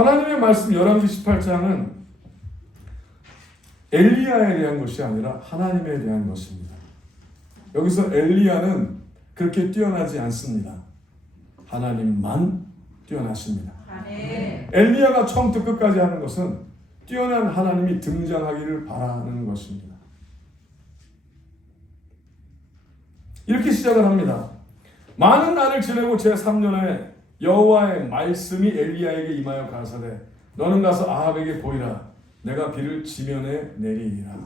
하나님의 말씀 열왕기 18장은 엘리야에 대한 것이 아니라 하나님에 대한 것입니다. 여기서 엘리야는 그렇게 뛰어나지 않습니다. 하나님만 뛰어나십니다. 엘리야가 처음부터 끝까지 하는 것은 뛰어난 하나님이 등장하기를 바라는 것입니다. 이렇게 시작을 합니다. 많은 날을 지내고 제3년에 여호와의 말씀이 엘리야에게 임하여 가사대 너는 가서 아합에게 보이라 내가 비를 지면에 내리리라.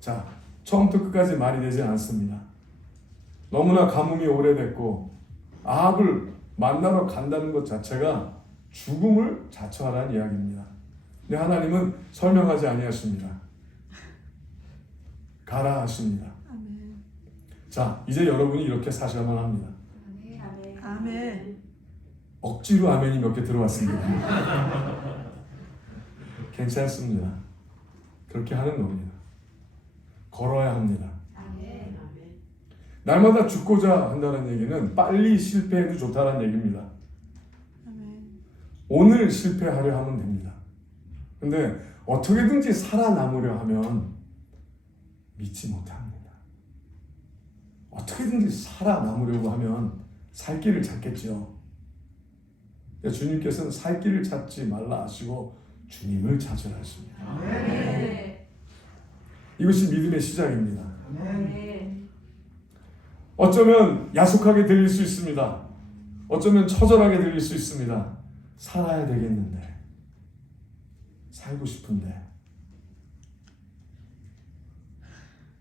자, 처음부터 끝까지 말이 되지 않습니다. 너무나 가뭄이 오래됐고 아합을 만나러 간다는 것 자체가 죽음을 자처하라는 이야기입니다. 근데 하나님은 설명하지 아니하십니다. 가라 하십니다. 아멘. 자, 이제 여러분이 이렇게 사셔야만 합니다. 아멘. 억지로 아멘이 몇 개 들어왔습니다. 괜찮습니다. 그렇게 하는 겁니다. 걸어야 합니다. 날마다 죽고자 한다는 얘기는 빨리 실패해도 좋다는 얘기입니다. 오늘 실패하려 하면 됩니다. 근데 어떻게든지 살아남으려 하면 믿지 못합니다. 어떻게든지 살아남으려고 하면 살 길을 찾겠죠. 주님께서는 살 길을 찾지 말라 하시고 주님을 찾으라 하십니다. 이것이 믿음의 시작입니다. 어쩌면 야속하게 들릴 수 있습니다. 어쩌면 처절하게 들릴 수 있습니다. 살아야 되겠는데, 살고 싶은데,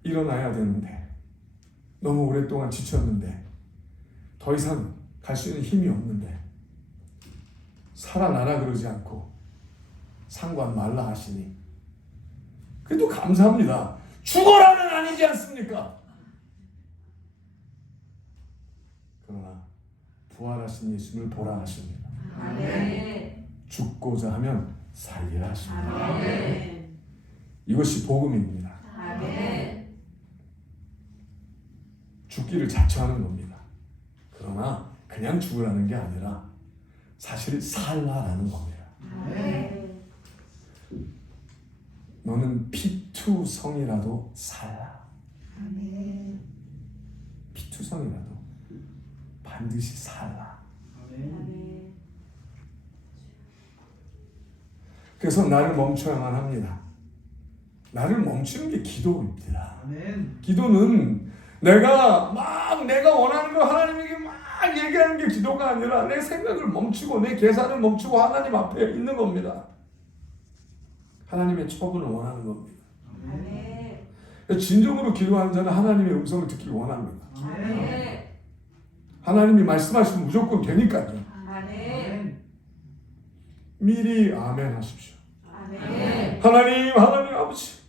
일어나야 되는데, 너무 오랫동안 지쳤는데, 더 이상 갈 수 있는 힘이 없는데, 살아나라 그러지 않고 상관 말라 하시니 그래도 감사합니다. 죽어라는 아니지 않습니까? 그러나 부활하신 예수님을 보라 하십니다. 아멘. 죽고자 하면 살리라 하십니다. 아멘. 이것이 복음입니다. 아멘. 죽기를 자처하는 겁니다. 그러나 그냥 죽으라는 게 아니라 사실 살라라는 겁니다. 아멘. 너는 피투성이라도 살라. 아멘. 피투성이라도 반드시 살라. 아멘. 그래서 나를 멈춰야만 합니다. 나를 멈추는 게 기도입니다. 아멘. 기도는 내가 원하는 거 하나님에게 막 얘기하는 게 기도가 아니라 내 생각을 멈추고 내 계산을 멈추고 하나님 앞에 있는 겁니다. 하나님의 처분을 원하는 겁니다. 아멘. 진정으로 기도하는 자는 하나님의 음성을 듣기 원합니다. 아멘. 하나님이 말씀하시면 무조건 되니까요. 아멘. 미리 아멘 하십시오. 아멘. 하나님 아버지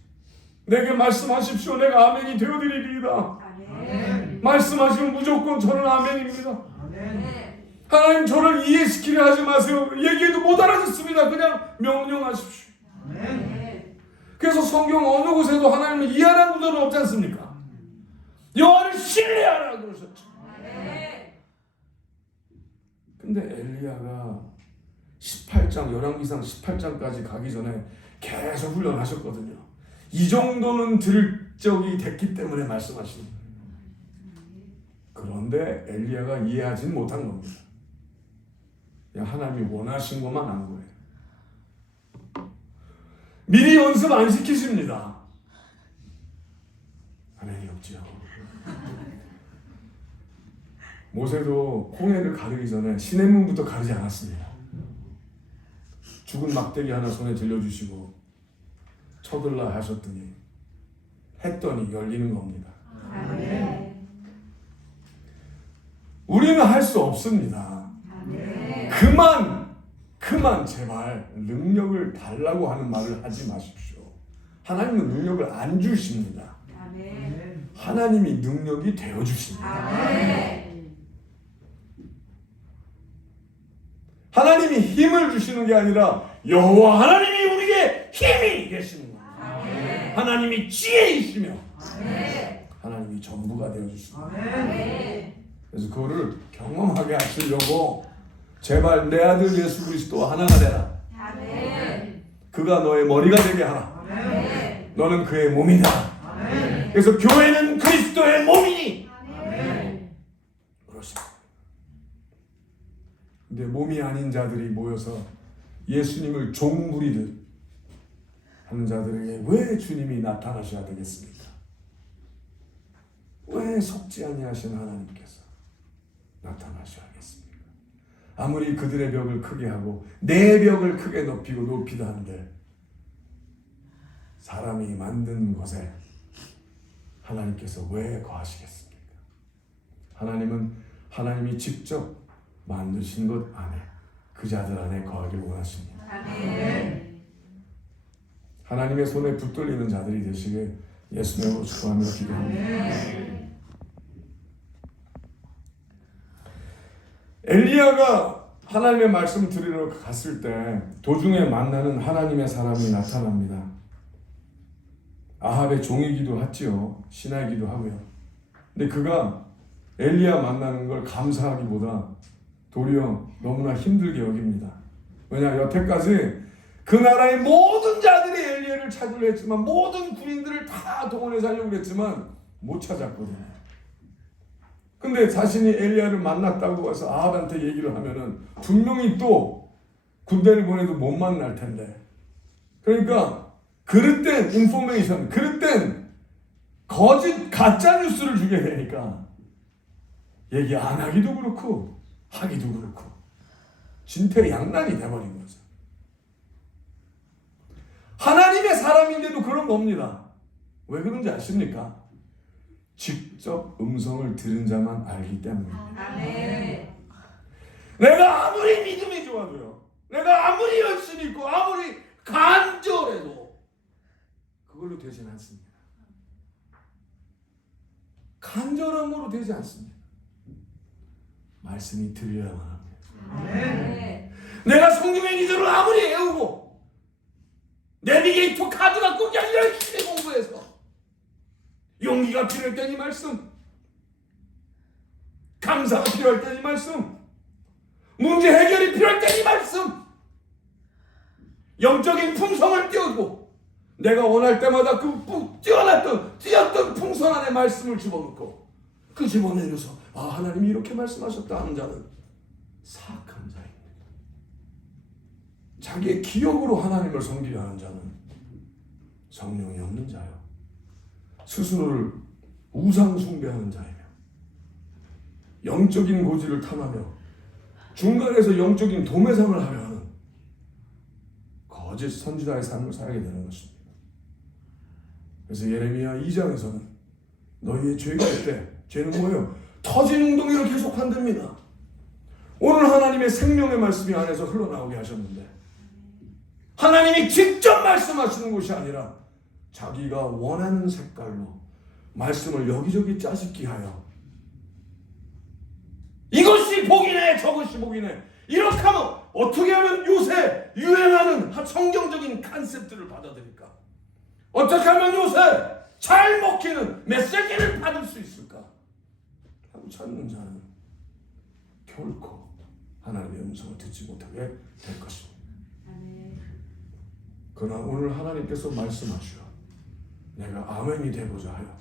내게 말씀하십시오. 내가 아멘이 되어드리리이다. 아멘. 말씀하시면 무조건 저는 아멘입니다. 아멘. 하나님 저를 이해시키려 하지 마세요. 얘기해도 못 알아듣습니다. 그냥 명령하십시오. 아멘. 그래서 성경 어느 곳에도 하나님을 이해하는 구절은 없지 않습니까? 여호와를 신뢰하라 그러셨죠. 아멘. 근데 엘리야가 18장 열왕기상 18장까지 가기 전에 계속 훈련하셨거든요. 이 정도는 들을 적이 됐기 때문에 말씀하시는 거예요. 그런데 엘리야가 이해하지는 못한 겁니다. 그냥 하나님이 원하신 것만 한 거예요. 미리 연습 안 시키십니다. 아멘이 없죠. 모세도 홍해를 가르기 전에 시냇물부터 가르지 않았습니다. 죽은 막대기 하나 손에 들려주시고 쳐들라 하셨더니 했더니 열리는 겁니다. 아멘. 우리는 할 수 없습니다. 아멘. 그만 제발 능력을 달라고 하는 말을 하지 마십시오. 하나님은 능력을 안 주십니다. 아멘. 하나님이 능력이 되어 주십니다. 아멘. 하나님이 힘을 주시는 게 아니라 여호와 하나님이 우리에게 힘이 되시는 거예요. 아멘. 하나님이 지혜이시며 아멘. 하나님이 전부가 되어 주십니다. 아멘. 그래서 그거를 경험하게 하시려고 제발 내 아들 예수 그리스도 하나가 되라. 아멘. 그가 너의 머리가 되게 하라. 아멘. 너는 그의 몸이다. 아멘. 그래서 교회는 그리스도의 몸이니. 아멘. 그렇습니다. 근데 몸이 아닌 자들이 모여서 예수님을 종부리듯 하는 자들에게 왜 주님이 나타나셔야 되겠습니까? 왜 속지 아니하신 하나님께서 나타나셔야겠습니까? 아무리 그들의 벽을 크게 하고 내 벽을 크게 높이고 높이다 한들 사람이 만든 것에 하나님께서 왜 거하시겠습니까? 하나님은 하나님이 직접 만드신 것 안에 그 자들 안에 거하길 원하십니다. 아멘. 하나님의 손에 붙들리는 자들이 되시길 예수님으로 축복하며 기도합니다. 엘리야가 하나님의 말씀 들으러 갔을 때 도중에 만나는 하나님의 사람이 나타납니다. 아합의 종이기도 하지요. 신하이기도 하고요. 근데 그가 엘리야 만나는 걸 감사하기보다 도리어 너무나 힘들게 여깁니다. 왜냐, 여태까지 그 나라의 모든 자들이 엘리야를 찾으려 했지만 모든 군인들을 다 동원해서 하려고 했지만 못 찾았거든요. 근데 자신이 엘리야를 만났다고 해서 아합한테 얘기를 하면은 분명히 또 군대를 보내도 못 만날 텐데. 그러니까 그릇된 인포메이션, 그릇된 거짓 가짜 뉴스를 주게 되니까 얘기 안 하기도 그렇고 하기도 그렇고 진퇴양난이 돼버린 거죠. 하나님의 사람인데도 그런 겁니다. 왜 그런지 아십니까? 직접 음성을 들은 자만 알기 때문입니다. 아멘. 내가 아무리 믿음이 좋아도요, 내가 아무리 열심히 있고 아무리 간절해도 그걸로 되진 않습니다. 간절함으로 되지 않습니다. 말씀이 들려야만 합니다. 아멘. 내가 성경의 기술을 아무리 외우고 내비게이터 카드 갖고 그냥 열심히 공부해서 용기가 필요할 땐 이 말씀, 감사가 필요할 땐 이 말씀, 문제 해결이 필요할 땐 이 말씀, 영적인 풍성을 띄우고 내가 원할 때마다 그 뛰었던 풍선 안에 말씀을 집어넣고 그 집어내려서 하나님이 이렇게 말씀하셨다 하는 자는 사악한 자입니다. 자기의 기억으로 하나님을 섬기려 하는 자는 성령이 없는 자요, 스스로를 우상 숭배하는 자이며 영적인 고지를 탐하며 중간에서 영적인 도매상을 하려 하는 거짓 선지자의 삶을 살게 되는 것입니다. 그래서 예레미야 2장에서는 너희의 죄가 있대. 죄는 뭐예요? 터진 웅덩이를 계속 한답니다. 오늘 하나님의 생명의 말씀이 안에서 흘러나오게 하셨는데 하나님이 직접 말씀하시는 것이 아니라 자기가 원하는 색깔로 말씀을 여기저기 짜집기 하여 이것이 복이네 저것이 복이네 이렇게 하면 어떻게 하면 요새 유행하는 성경적인 컨셉들을 받아들일까? 어떻게 하면 요새 잘 먹히는 메시지를 받을 수 있을까? 하고 찾는 자는 결코 하나님의 음성을 듣지 못하게 될 것입니다. 그러나 오늘 하나님께서 말씀하시오. 내가 아멘이 되고자 하여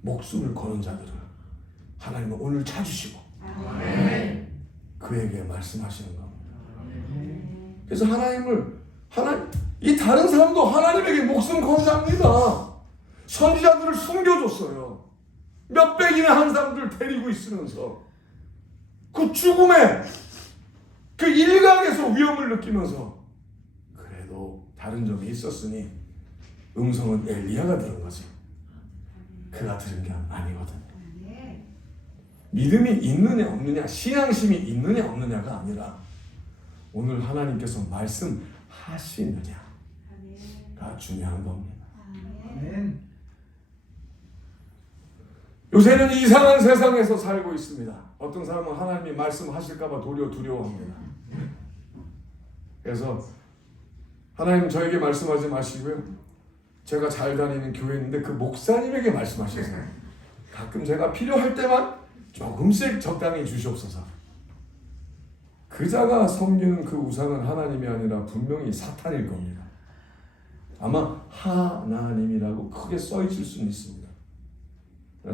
목숨을 거는 자들을 하나님은 오늘 찾으시고 그에게 말씀하시는 겁니다. 그래서 이 다른 사람도 하나님에게 목숨 건 자입니다. 선지자들을 숨겨줬어요. 몇백이나 한 사람들 데리고 있으면서 그 죽음의 그 일각에서 위험을 느끼면서 그래도 다른 점이 있었으니 음성은 엘리야가 들은 거지 그가 들은 게 아니거든. 믿음이 있느냐 없느냐, 신앙심이 있느냐 없느냐가 아니라 오늘 하나님께서 말씀하시느냐가 중요한 겁니다. 요새는 이상한 세상에서 살고 있습니다. 어떤 사람은 하나님이 말씀하실까봐 도리어 두려워합니다. 그래서 하나님 저에게 말씀하지 마시고요, 제가 잘 다니는 교회인데 그 목사님에게 말씀하셔서 가끔 제가 필요할 때만 조금씩 적당히 주시옵소서. 그 자가 섬기는 그 우상은 하나님이 아니라 분명히 사탄일 겁니다. 아마 하나님이라고 크게 써 있을 수는 있습니다.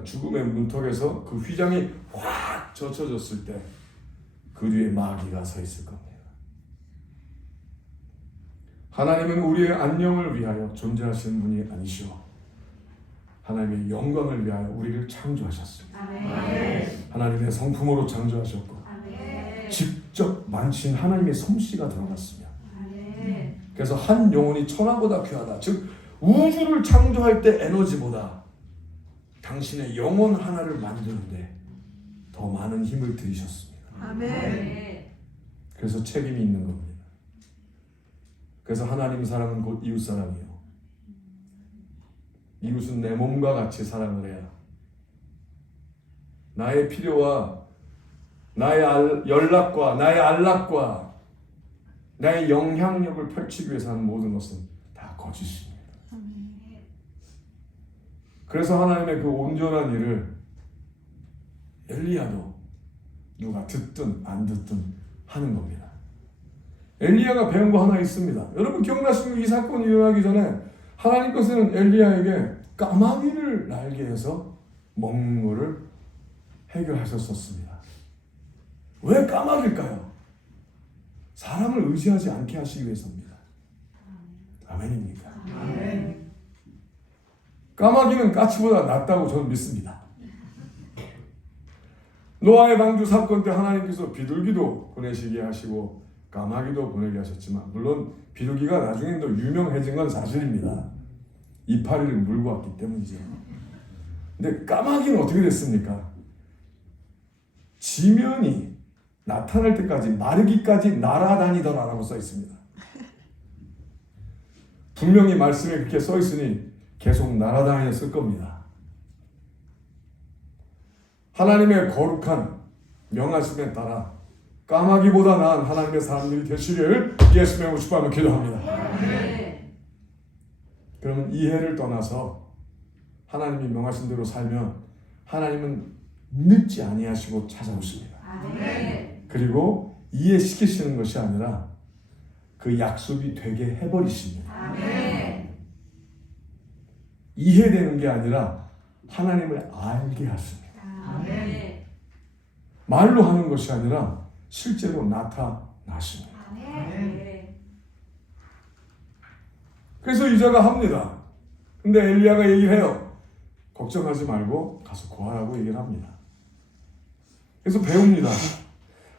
죽음의 문턱에서 그 휘장이 확 젖혀졌을 때 그 뒤에 마귀가 서 있을 겁니다. 하나님은 우리의 안녕을 위하여 존재하시는 분이 아니시오. 하나님의 영광을 위하여 우리를 창조하셨습니다. 하나님의 성품으로 창조하셨고 직접 만진 하나님의 솜씨가 들어갔으며 그래서 한 영혼이 천하보다 귀하다. 즉 우주를 창조할 때 에너지보다 당신의 영혼 하나를 만드는데 더 많은 힘을 들이셨습니다. 그래서 책임이 있는 겁니다. 그래서 하나님 사랑은 곧 이웃 사랑이에요. 이웃은 내 몸과 같이 사랑을 해야 나의 필요와 나의 연락과 나의 안락과 나의 영향력을 펼치기 위해서 하는 모든 것은 다 거짓입니다. 그래서 하나님의 그 온전한 일을 엘리야도 누가 듣든 안 듣든 하는 겁니다. 엘리야가 배운 거 하나 있습니다. 여러분 기억나시는 이 사건이 일어나기 전에 하나님께서는 엘리야에게 까마귀를 날게 해서 먹는 것을 해결하셨었습니다. 왜 까마귀일까요? 사람을 의지하지 않게 하시기 위해서입니다. 아멘입니까? 아멘. 까마귀는 까치보다 낫다고 저는 믿습니다. 노아의 방주 사건 때 하나님께서 비둘기도 보내시게 하시고 까마귀도 보내게 하셨지만 물론 비둘기가 나중에 더 유명해진 건 사실입니다. 이파리를 물고 왔기 때문이죠. 근데 까마귀는 어떻게 됐습니까? 지면이 나타날 때까지 마르기까지 날아다니더라라고 써 있습니다. 분명히 말씀에 그렇게 써 있으니 계속 날아다녔을 겁니다. 하나님의 거룩한 명하심에 따라 까마귀보다 나은 하나님의 사람들이 되시기를 예수님의 축복하며 기도합니다. 그러면 이해를 떠나서 하나님이 명하신 대로 살면 하나님은 늦지 아니하시고 찾아오십니다. 그리고 이해시키시는 것이 아니라 그 약속이 되게 해버리십니다. 이해되는 게 아니라 하나님을 알게 하십니다. 말로 하는 것이 아니라 실제로 나타나십니다. 그래서 이자가 합니다. 근데 엘리야가 얘기를 해요. 걱정하지 말고 가서 구하라고 얘기를 합니다. 그래서 배웁니다.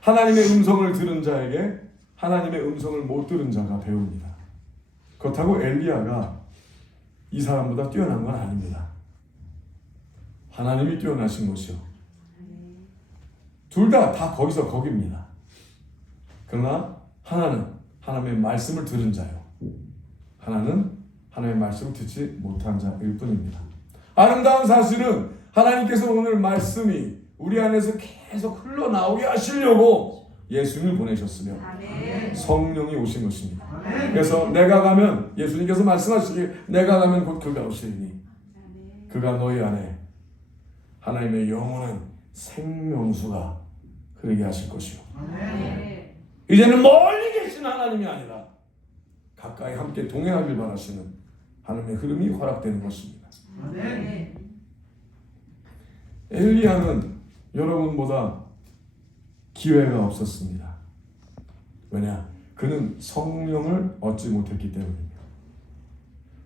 하나님의 음성을 들은 자에게 하나님의 음성을 못 들은 자가 배웁니다. 그렇다고 엘리야가 이 사람보다 뛰어난 건 아닙니다. 하나님이 뛰어나신 것이요. 둘 다 거기서 거기입니다. 그러나 하나는 하나님의 말씀을 들은 자요. 하나는 하나님의 말씀을 듣지 못한 자일 뿐입니다. 아름다운 사실은 하나님께서 오늘 말씀이 우리 안에서 계속 흘러나오게 하시려고 예수님을 보내셨으며 성령이 오신 것입니다. 그래서 내가 가면 예수님께서 말씀하시기를 내가 가면 곧 그가 오시리니 그가 너희 안에 하나님의 영원한 생명수가 흐르게 하실 것이요. 이제는 멀리 계신 하나님이 아니라 가까이 함께 동행하길 바라시는 하나님의 흐름이 허락되는 것입니다. 엘리야는 여러분보다 기회가 없었습니다. 왜냐? 그는 성령을 얻지 못했기 때문입니다.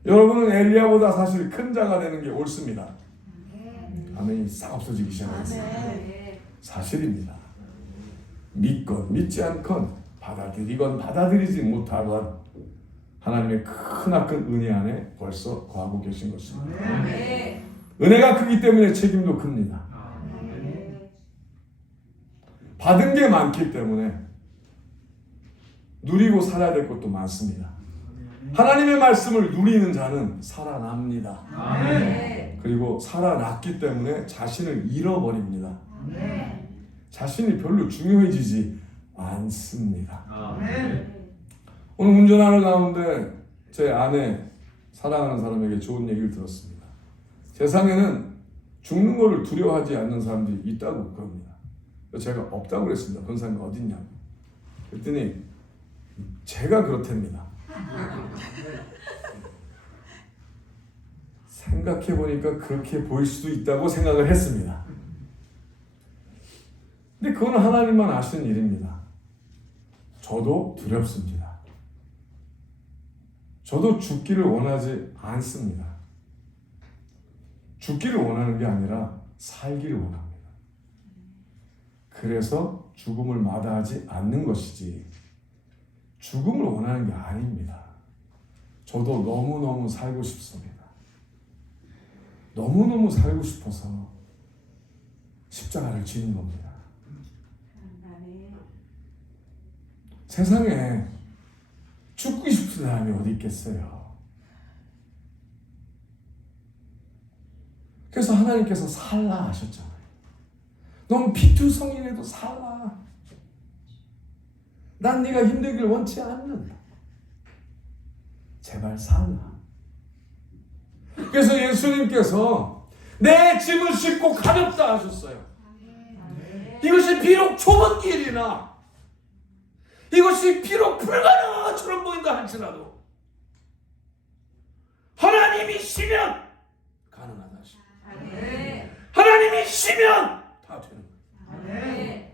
여러분은 엘리야보다 사실 큰 자가 되는 게 옳습니다. 아멘이 싹 없어지기 시작했습니다. 사실입니다. 믿건 믿지 않건 받아들이건 받아들이지 못하건 하나님의 크나큰 은혜 안에 벌써 거하고 계신 것입니다. 은혜가 크기 때문에 책임도 큽니다. 받은 게 많기 때문에 누리고 살아야 될 것도 많습니다. 하나님의 말씀을 누리는 자는 살아납니다. 그리고 살아났기 때문에 자신을 잃어버립니다. 자신이 별로 중요해지지 않습니다. 오늘 운전하는 가운데 제 아내 사랑하는 사람에게 좋은 얘기를 들었습니다. 세상에는 죽는 것을 두려워하지 않는 사람들이 있다고 그럽니다. 제가 없다고 그랬습니다. 그런 사람이 어딨냐고. 그랬더니 제가 그렇답니다. 생각해 보니까 그렇게 보일 수도 있다고 생각을 했습니다. 근데 그건 하나님만 아시는 일입니다. 저도 두렵습니다. 저도 죽기를 원하지 않습니다. 죽기를 원하는 게 아니라 살기를 원합니다. 그래서 죽음을 마다하지 않는 것이지 죽음을 원하는 게 아닙니다. 저도 너무너무 살고 싶습니다. 너무너무 살고 싶어서 십자가를 지는 겁니다. 세상에 죽고 싶은 사람이 어디 있겠어요? 그래서 하나님께서 살라 하셨잖아요. 넌 피투성이라도 살라. 난 네가 힘들길 원치 않는다. 제발 살라. 그래서 예수님께서 내 짐을 싣고 가볍다 하셨어요. 이것이 비록 좁은 길이나 이것이 비록 불가능한 것처럼 보인다 할지라도 하나님이시면 가능하다 하십니다. 하나님이시면 다 되는 거예요.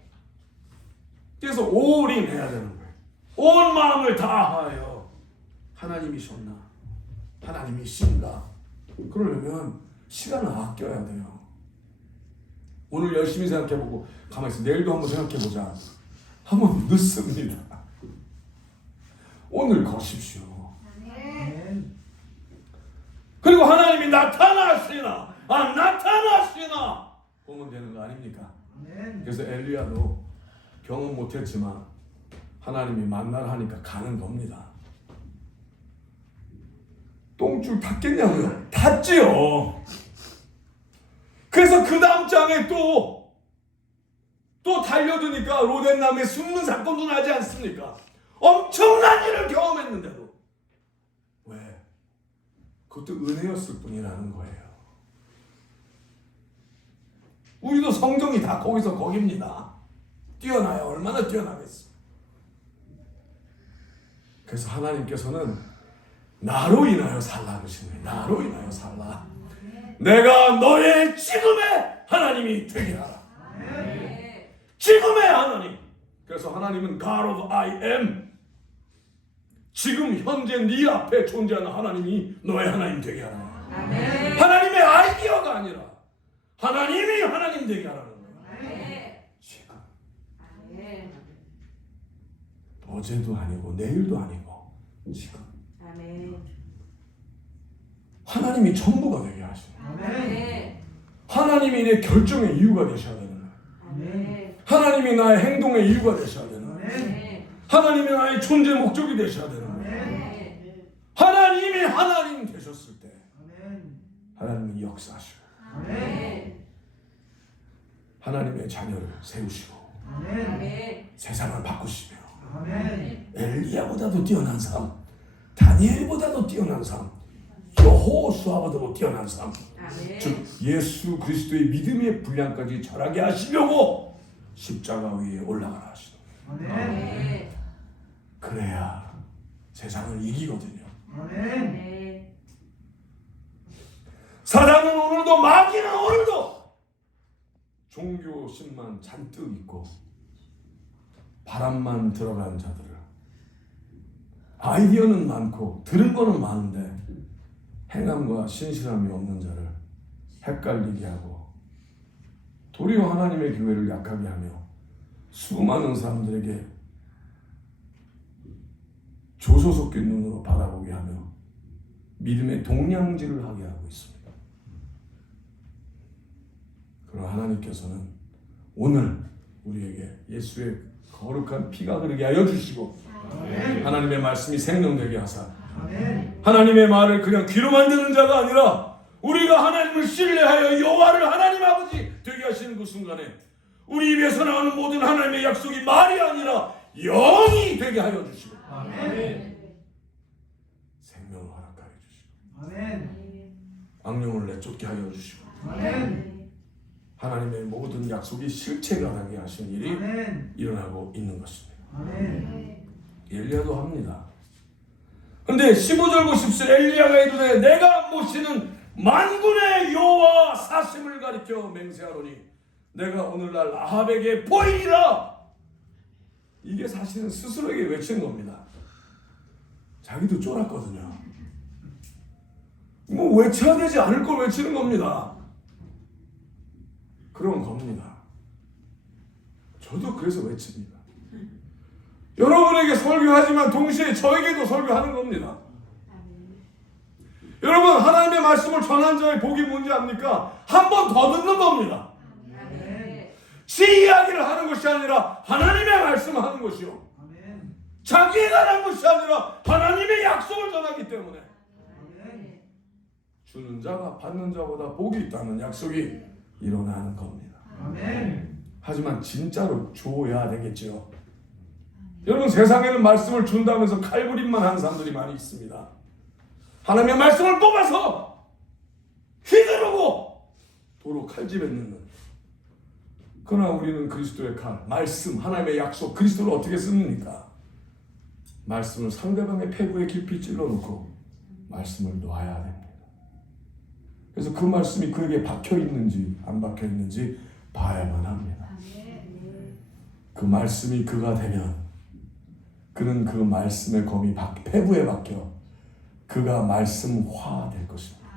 그래서 올인해야 되는 거예요. 온 마음을 다하여 하나님이셨나? 하나님이신가? 그러려면 시간을 아껴야 돼요. 오늘 열심히 생각해보고 가만히 있어. 내일도 한번 생각해보자. 하면 늦습니다. 오늘 거십시오. 그리고 하나님이 나타나시나 안 나타나시나 보면 되는 거 아닙니까? 그래서 엘리야도 경험 못했지만 하나님이 만나라 하니까 가는 겁니다. 똥줄 탔겠냐고요? 탔지요. 그래서 그 다음 장에 또 달려드니까 로덴남에 숨는 사건도 나지 않습니까? 엄청난 일을 경험했는데도 왜? 그것도 은혜였을 뿐이라는 거예요. 우리도 성경이 다 거기서 거깁니다. 뛰어나요. 얼마나 뛰어나겠어. 그래서 하나님께서는 나로 인하여 살라 그러시는 거예요. 나로 인하여 살라. 내가 너의 지금의 하나님이 되게 하라. 지금의 하나님. 그래서 하나님은 God of I am. 지금 현재 네 앞에 존재하는 하나님이 너의 하나님 되게 하라. 하나님의 아이디어가 아니라 하나님이 하나님 되게 하라는 거예요. 지금. 어제도 아니고 내일도 아니고 지금. 하나님이 전부가 되게 하시는. 하나님이 내 결정의 이유가 되셔야 되는 거예요. 하나님이 나의 행동의 이유가 되셔야 되는 거예요. 하나님이 나의 존재 목적이 되셔야 되는 거예요. 하나님이 하나님 되셨을 때 하나님이 역사하시고 하나님의 자녀를 세우시고 세상을 바꾸시며 엘리야보다도 뛰어난 삶, 다니엘보다도 뛰어난 삶, 여호수아보다도 뛰어난 삶, 즉 예수 그리스도의 믿음의 분량까지 자라게 하시려고 십자가 위에 올라가라 하시는 거예요. 그래야 세상을 이기거든요. 사단은 오늘도, 마귀는 오늘도 종교심만 잔뜩 있고 바람만 들어간 자들을, 아이디어는 많고 들은 거는 많은데 행함과 신실함이 없는 자를 헷갈리게 하고 도리어 하나님의 교회를 약하게 하며 수많은 사람들에게 조소석의 눈으로 바라보게 하며 믿음의 동량질을 하게 하고 있습니다. 그러나 하나님께서는 오늘 우리에게 예수의 거룩한 피가 흐르게 하여 주시고 하나님의 말씀이 생명되게 하사 하나님의 말을 그냥 귀로만 듣는 자가 아니라 우리가 하나님을 신뢰하여 여호와를 하나님 아버지 되게 하시는 그 순간에 우리 입에서 나오는 모든 하나님의 약속이 말이 아니라 영이 되게 하여 주시고 생명을 허락하여 주시고 악령을 내쫓게 하여 주시고 하나님의 모든 약속이 실체가 되게 하신 일이 일어나고 있는 것입니다. 엘리야도 합니다. 근데 15절 보십시오. 엘리야가 이르되 내가 모시는 만군의 여호와 사심을 가리켜 맹세하노니 내가 오늘날 아합에게 보이리라. 이게 사실은 스스로에게 외치는 겁니다. 자기도 쫄았거든요. 뭐 외쳐야 되지 않을 걸 외치는 겁니다. 그런 겁니다. 저도 그래서 외칩니다. 여러분에게 설교하지만 동시에 저에게도 설교하는 겁니다. 여러분, 하나님의 말씀을 전한 자의 복이 뭔지 압니까? 한 번 더 듣는 겁니다. 지 이야기를 하는 것이 아니라 하나님의 말씀을 하는 것이요, 자기에 관한 것이 아니라 하나님의 약속을 전하기 때문에 주는 자가 받는 자보다 복이 있다는 약속이 일어나는 겁니다. 하지만 진짜로 줘야 되겠죠. 여러분, 세상에는 말씀을 준다면서 칼부림만 하는 사람들이 많이 있습니다. 하나님의 말씀을 뽑아서 휘두르고 도로 칼집에 넣는. 그러나 우리는 그리스도의 칼, 말씀, 하나님의 약속, 그리스도를 어떻게 씁니까? 말씀을 상대방의 폐부에 깊이 찔러놓고 말씀을 놔야 됩니다. 그래서 그 말씀이 그에게 박혀있는지 안 박혀있는지 봐야만 합니다. 그 말씀이 그가 되면 그는 그 말씀의 검이 폐부에 박혀 그가 말씀화 될 것입니다.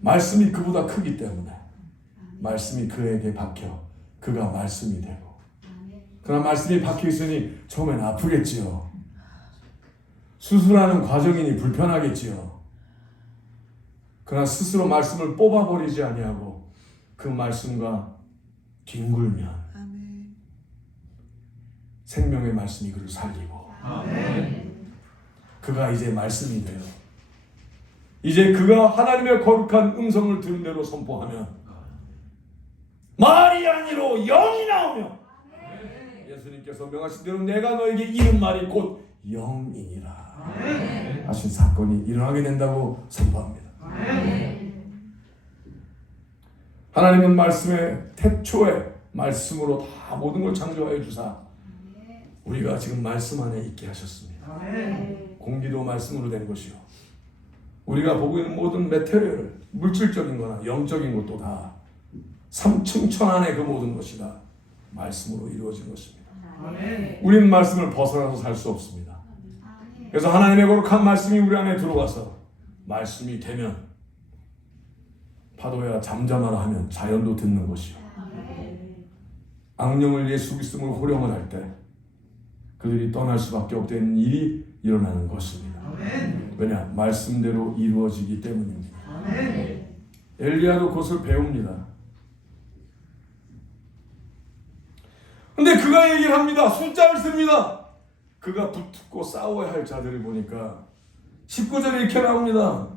말씀이 그보다 크기 때문에 말씀이 그에게 박혀 그가 말씀이 되고. 그러나 말씀이 박혀 있으니 처음엔 아프겠지요. 수술하는 과정이니 불편하겠지요. 그러나 스스로 말씀을 뽑아버리지 아니하고 그 말씀과 뒹굴면 생명의 말씀이 그를 살리고 그가 이제 말씀이 돼요. 이제 그가 하나님의 거룩한 음성을 들은 대로 선포하면 말이 아니로 영이 나오며 예수님께서 명하신 대로 내가 너에게 이른 말이 곧 영이니라 하신 사건이 일어나게 된다고 선포합니다. 하나님은 말씀의 태초에 말씀으로 다 모든 걸 창조하여 주사 우리가 지금 말씀 안에 있게 하셨습니다. 공기도 말씀으로 된 것이요, 우리가 보고 있는 모든 메테리얼, 물질적인 거나 영적인 것도 다 3층 천안의 그 모든 것이 다 말씀으로 이루어진 것입니다. 우리는 말씀을 벗어나서 살 수 없습니다. 그래서 하나님의 거룩한 말씀이 우리 안에 들어와서 말씀이 되면 파도야 잠잠하라 하면 자연도 듣는 것이요, 악령을 예수 그리스도로 호령을 할 때 그들이 떠날 수밖에 없다는 일이 일어나는 것입니다. 왜냐? 말씀대로 이루어지기 때문입니다. 엘리야도 그것을 배웁니다. 근데 그가 얘기를 합니다. 숫자를 씁니다. 그가 붙고 싸워야 할 자들을 보니까 19절에 이렇게 나옵니다.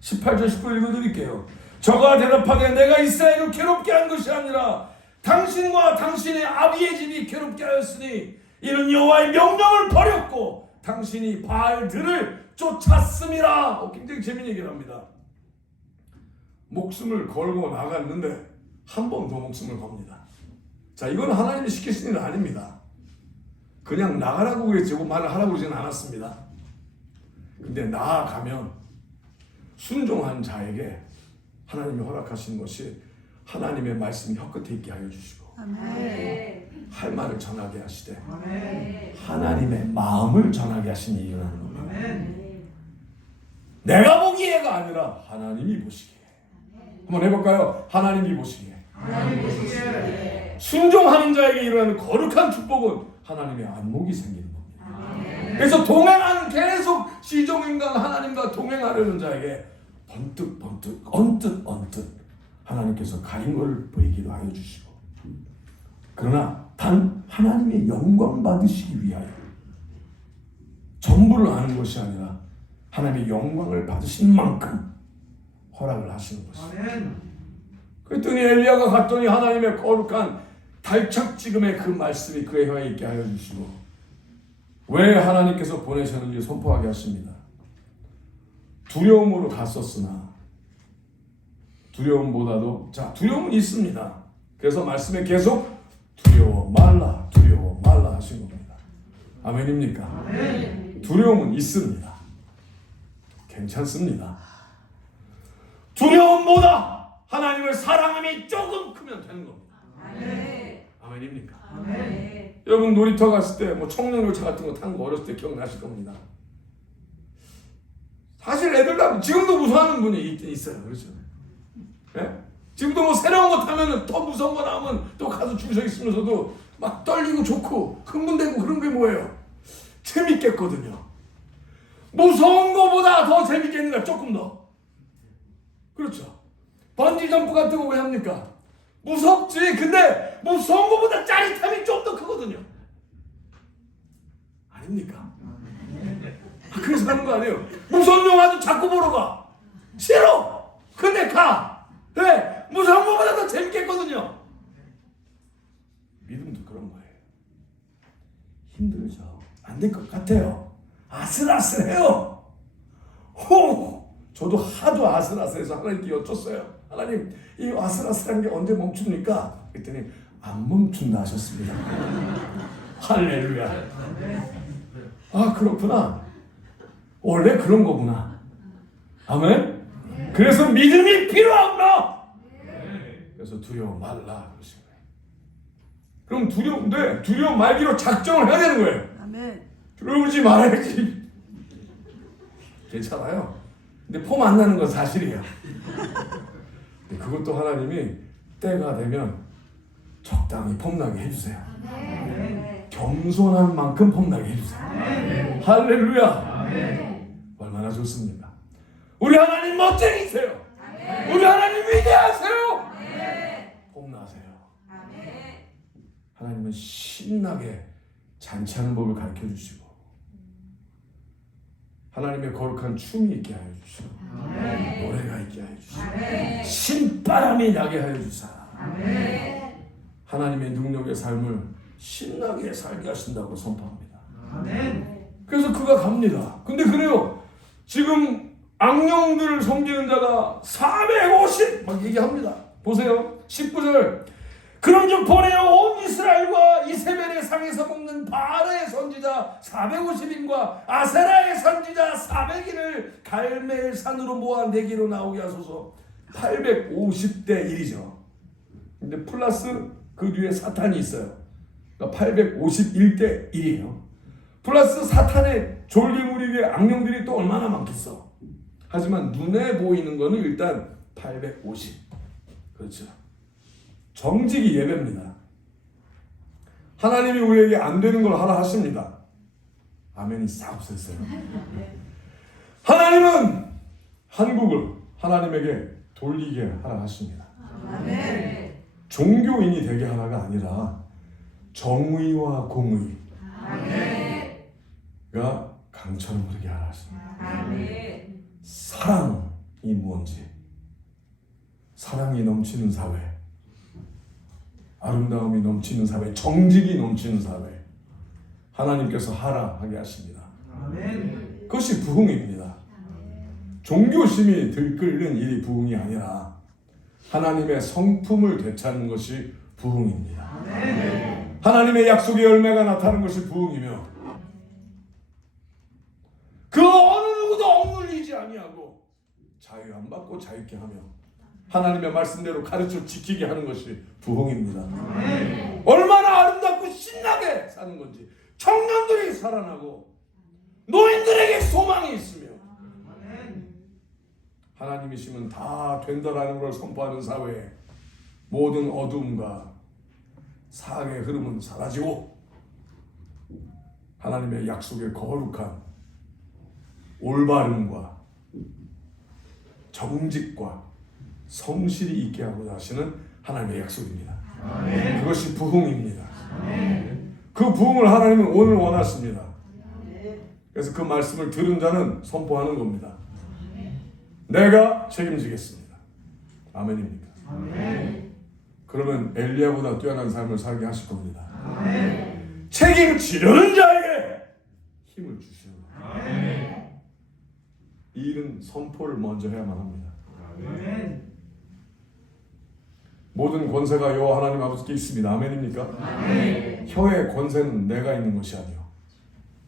18절 19절 읽어드릴게요. 저가 대답하되 내가 이스라엘을 괴롭게 한 것이 아니라 당신과 당신의 아비의 집이 괴롭게 하였으니 이는 여호와의 명령을 버렸고 당신이 바알들을 쫓았음이라. 굉장히 재미있는 얘기를 합니다. 목숨을 걸고 나갔는데 한 번 더 목숨을 겁니다. 자, 이건 하나님이 시키신 일은 아닙니다. 그냥 나가라고 그랬지 말을 하라고 그러지는 않았습니다. 근데 나아가면 순종한 자에게 하나님이 허락하신 것이 하나님의 말씀이 혀끝에 있게 하여 주시고 할 말을 전하게 하시되 하나님의 마음을 전하게 하시니 일어나는 겁니다. 내가 보기에가 아니라 하나님이 보시기에. 한번 해볼까요? 하나님이 보시기에. 순종하는 자에게 일어나는 거룩한 축복은 하나님의 안목이 생기는 겁니다. 그래서 동행하는, 계속 시종인간 하나님과 동행하려는 자에게 번뜩 언뜻 하나님께서 가린 것을 보이기도 하여 주시고, 그러나 단 하나님의 영광 받으시기 위하여 전부를 아는 것이 아니라 하나님의 영광을 받으신 만큼 허락을 하시는 것입니다. 그랬더니 엘리야가 갔더니 하나님의 거룩한 달착지금의 그 말씀이 그의 혀에 있게 하여 주시고 왜 하나님께서 보내셨는지 선포하게 하십니다. 두려움으로 갔었으나 두려움보다도, 자, 두려움은 있습니다. 그래서 말씀에 계속 두려워 말라 하신 겁니다. 아멘입니까? 두려움은 있습니다. 괜찮습니다. 두려움보다 하나님을 사랑함이 조금 크면 되는 겁니다. 아멘. 아멘입니까? 아멘. 여러분 놀이터 갔을 때 뭐 청년열차 같은 거 탄 거 어렸을 때 기억나실 겁니다. 사실 애들 다 지금도 무서워하는 분이 있긴 있어요. 그렇죠? 예? 지금도 뭐 새로운 거 타면은 더 무서운 거 나오면 또 가서 줄 서 있으면서도 막 떨리고 좋고 흥분되고 그런 게 뭐예요? 재밌겠거든요. 무서운 거보다 더 재밌겠는 거야. 조금 더. 그렇죠. 번지 점프 같은 거 왜 합니까? 무섭지. 근데 무서운 거보다 짜릿함이 좀 더 크거든요. 아닙니까? 그래서 하는 거 아니에요. 무서운 영화도 자꾸 보러 가. 싫어. 근데 가. 왜? 무서운 거보다 더 재밌겠거든요. 믿음도 그런 거예요. 힘들죠. 안 될 것 같아요. 아슬아슬해요. 저도 하도 아슬아슬해서 하나님께 여쭸어요. 하나님, 이 아슬아슬한 게 언제 멈춥니까? 그랬더니 안 멈춘다 하셨습니다. 할렐루야. 아, 그렇구나. 원래 그런 거구나. 아멘. 그래서 믿음이 필요하구나. 그래서 두려워 말라 그러신 거예요. 그럼 두려움 말기로 작정을 해야 되는 거예요. 아멘. 두려우지 말아야지. 괜찮아요. 근데 폼 안 나는 건 사실이에요. 근데 그것도 하나님이 때가 되면 적당히 폼나게 해주세요. 겸손한 만큼 폼나게 해주세요. 할렐루야. 얼마나 좋습니까? 우리 하나님 멋쟁이세요. 우리 하나님 위대하세요. 폼나세요. 하나님은 신나게 잔치하는 법을 가르쳐 주시고 하나님의 거룩한 춤이 있게 하여 주시고 노래가 있게 하여 주시고 신바람이 나게 하여 주사 하나님의 능력의 삶을 신나게 살게 하신다고 선포합니다. 그래서 그가 갑니다. 근데 그래요. 지금 악령들을 섬기는 자가 450 막 얘기합니다. 보세요. 19절. 그런즉 보내어 온 이스라엘과 이세벨의 상에서 먹는 바알의 선지자 450인과 아세라의 선지자 400인을 갈멜산으로 모아 내게로 나오게 하소서. 850대 1이죠. 근데 플러스 그 뒤에 사탄이 있어요. 그러니까 851대 1이에요. 플러스 사탄의 졸개무리의 악령들이 또 얼마나 많겠어. 하지만 눈에 보이는 거는 일단 850. 그렇죠. 정직이 예배입니다. 하나님이 우리에게 안 되는 걸 하라 하십니다. 아멘이 싹 없었어요. 하나님은 한국을 하나님에게 돌리게 하라 하십니다. 아멘. 종교인이 되게 하라가 아니라 정의와 공의가 강처럼 흐르게 하라 하십니다. 아멘. 사랑이 무엇인지, 사랑이 넘치는 사회, 아름다움이 넘치는 사회, 정직이 넘치는 사회, 하나님께서 하라 하게 하십니다. 아멘. 그것이 부흥입니다. 종교심이 들끓는 일이 부흥이 아니라 하나님의 성품을 되찾는 것이 부흥입니다. 아멘. 하나님의 약속의 열매가 나타나는 것이 부흥이며 그 어느 누구도 억눌리지 아니하고 자유 안 받고 자유케 하며 하나님의 말씀대로 가르쳐 지키게 하는 것이 부흥입니다. 아멘. 얼마나 아름답고 신나게 사는 건지 청년들이 살아나고 노인들에게 소망이 있으며 하나님이시면 다 된다라는 걸 선포하는 사회에 모든 어둠과 사악의 흐름은 사라지고 하나님의 약속의 거룩한 올바름과 정직과 성실이 있게 하고자 하시는 하나님의 약속입니다. 아멘. 그것이 부흥입니다. 아멘. 그 부흥을 하나님은 오늘 원하십니다. 그래서 그 말씀을 들은 자는 선포하는 겁니다. 내가 책임지겠습니다. 아멘입니까? 아멘. 그러면 엘리야보다 뛰어난 삶을 살게 하실 겁니다. 아멘. 책임지려는 자에게 힘을 주시는 겁니다. 아멘. 이 일은 선포를 먼저 해야만 합니다. 아멘. 모든 권세가 여호와 하나님 아버지께 있습니다. 아멘입니까? 아멘. 혀의 권세는 내가 있는 것이 아니요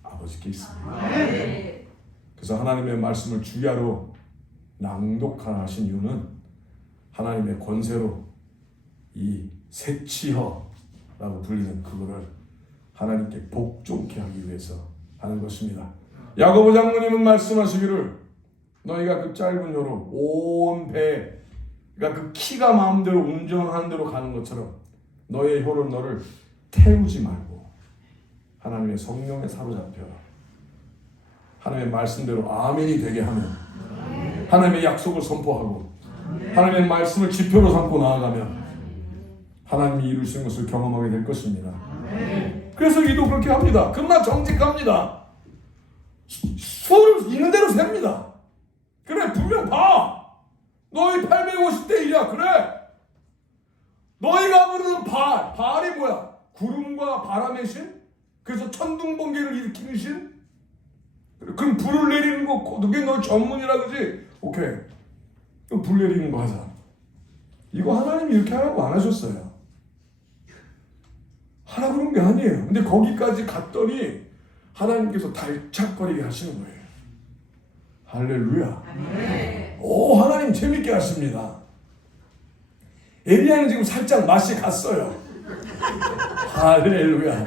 아버지께 있습니다. 아멘. 그래서 하나님의 말씀을 주야로 낭독하신 이유는 하나님의 권세로 이 새치허라고 불리는 그거를 하나님께 복종케 하기 위해서 하는 것입니다. 야고보 장로님은 말씀하시기를 너희가 그 짧은 혀로 온 배, 그러니까 그 키가 마음대로 운전하는 대로 가는 것처럼 너의 혀로 너를 태우지 말고 하나님의 성령에 사로잡혀 하나님의 말씀대로 아멘이 되게 하며 하나님의 약속을 선포하고 하나님의 말씀을 지표로 삼고 나아가면 하나님이 이루신 것을 경험하게 될 것입니다. 그래서 이도 그렇게 합니다. 그러나 정직합니다. 수를 있는 대로 셉니다. 그래, 분명 봐. 너희 850대 1이야. 그래. 너희가 부르는 바알. 바알이 뭐야? 구름과 바람의 신? 그래서 천둥번개를 일으키는 신? 그럼 불을 내리는 거 그게 너 전문이라 그러지? 오케이. 그럼 불 내리는 거 하자. 이거 하나님이 이렇게 하라고 안 하셨어요. 하라고 그런 게 아니에요. 근데 거기까지 갔더니 하나님께서 달짝거리게 하시는 거예요. 할렐루야. 오, 하나님 재밌게 하십니다. 엘리야는 지금 살짝 맛이 갔어요. 할렐루야.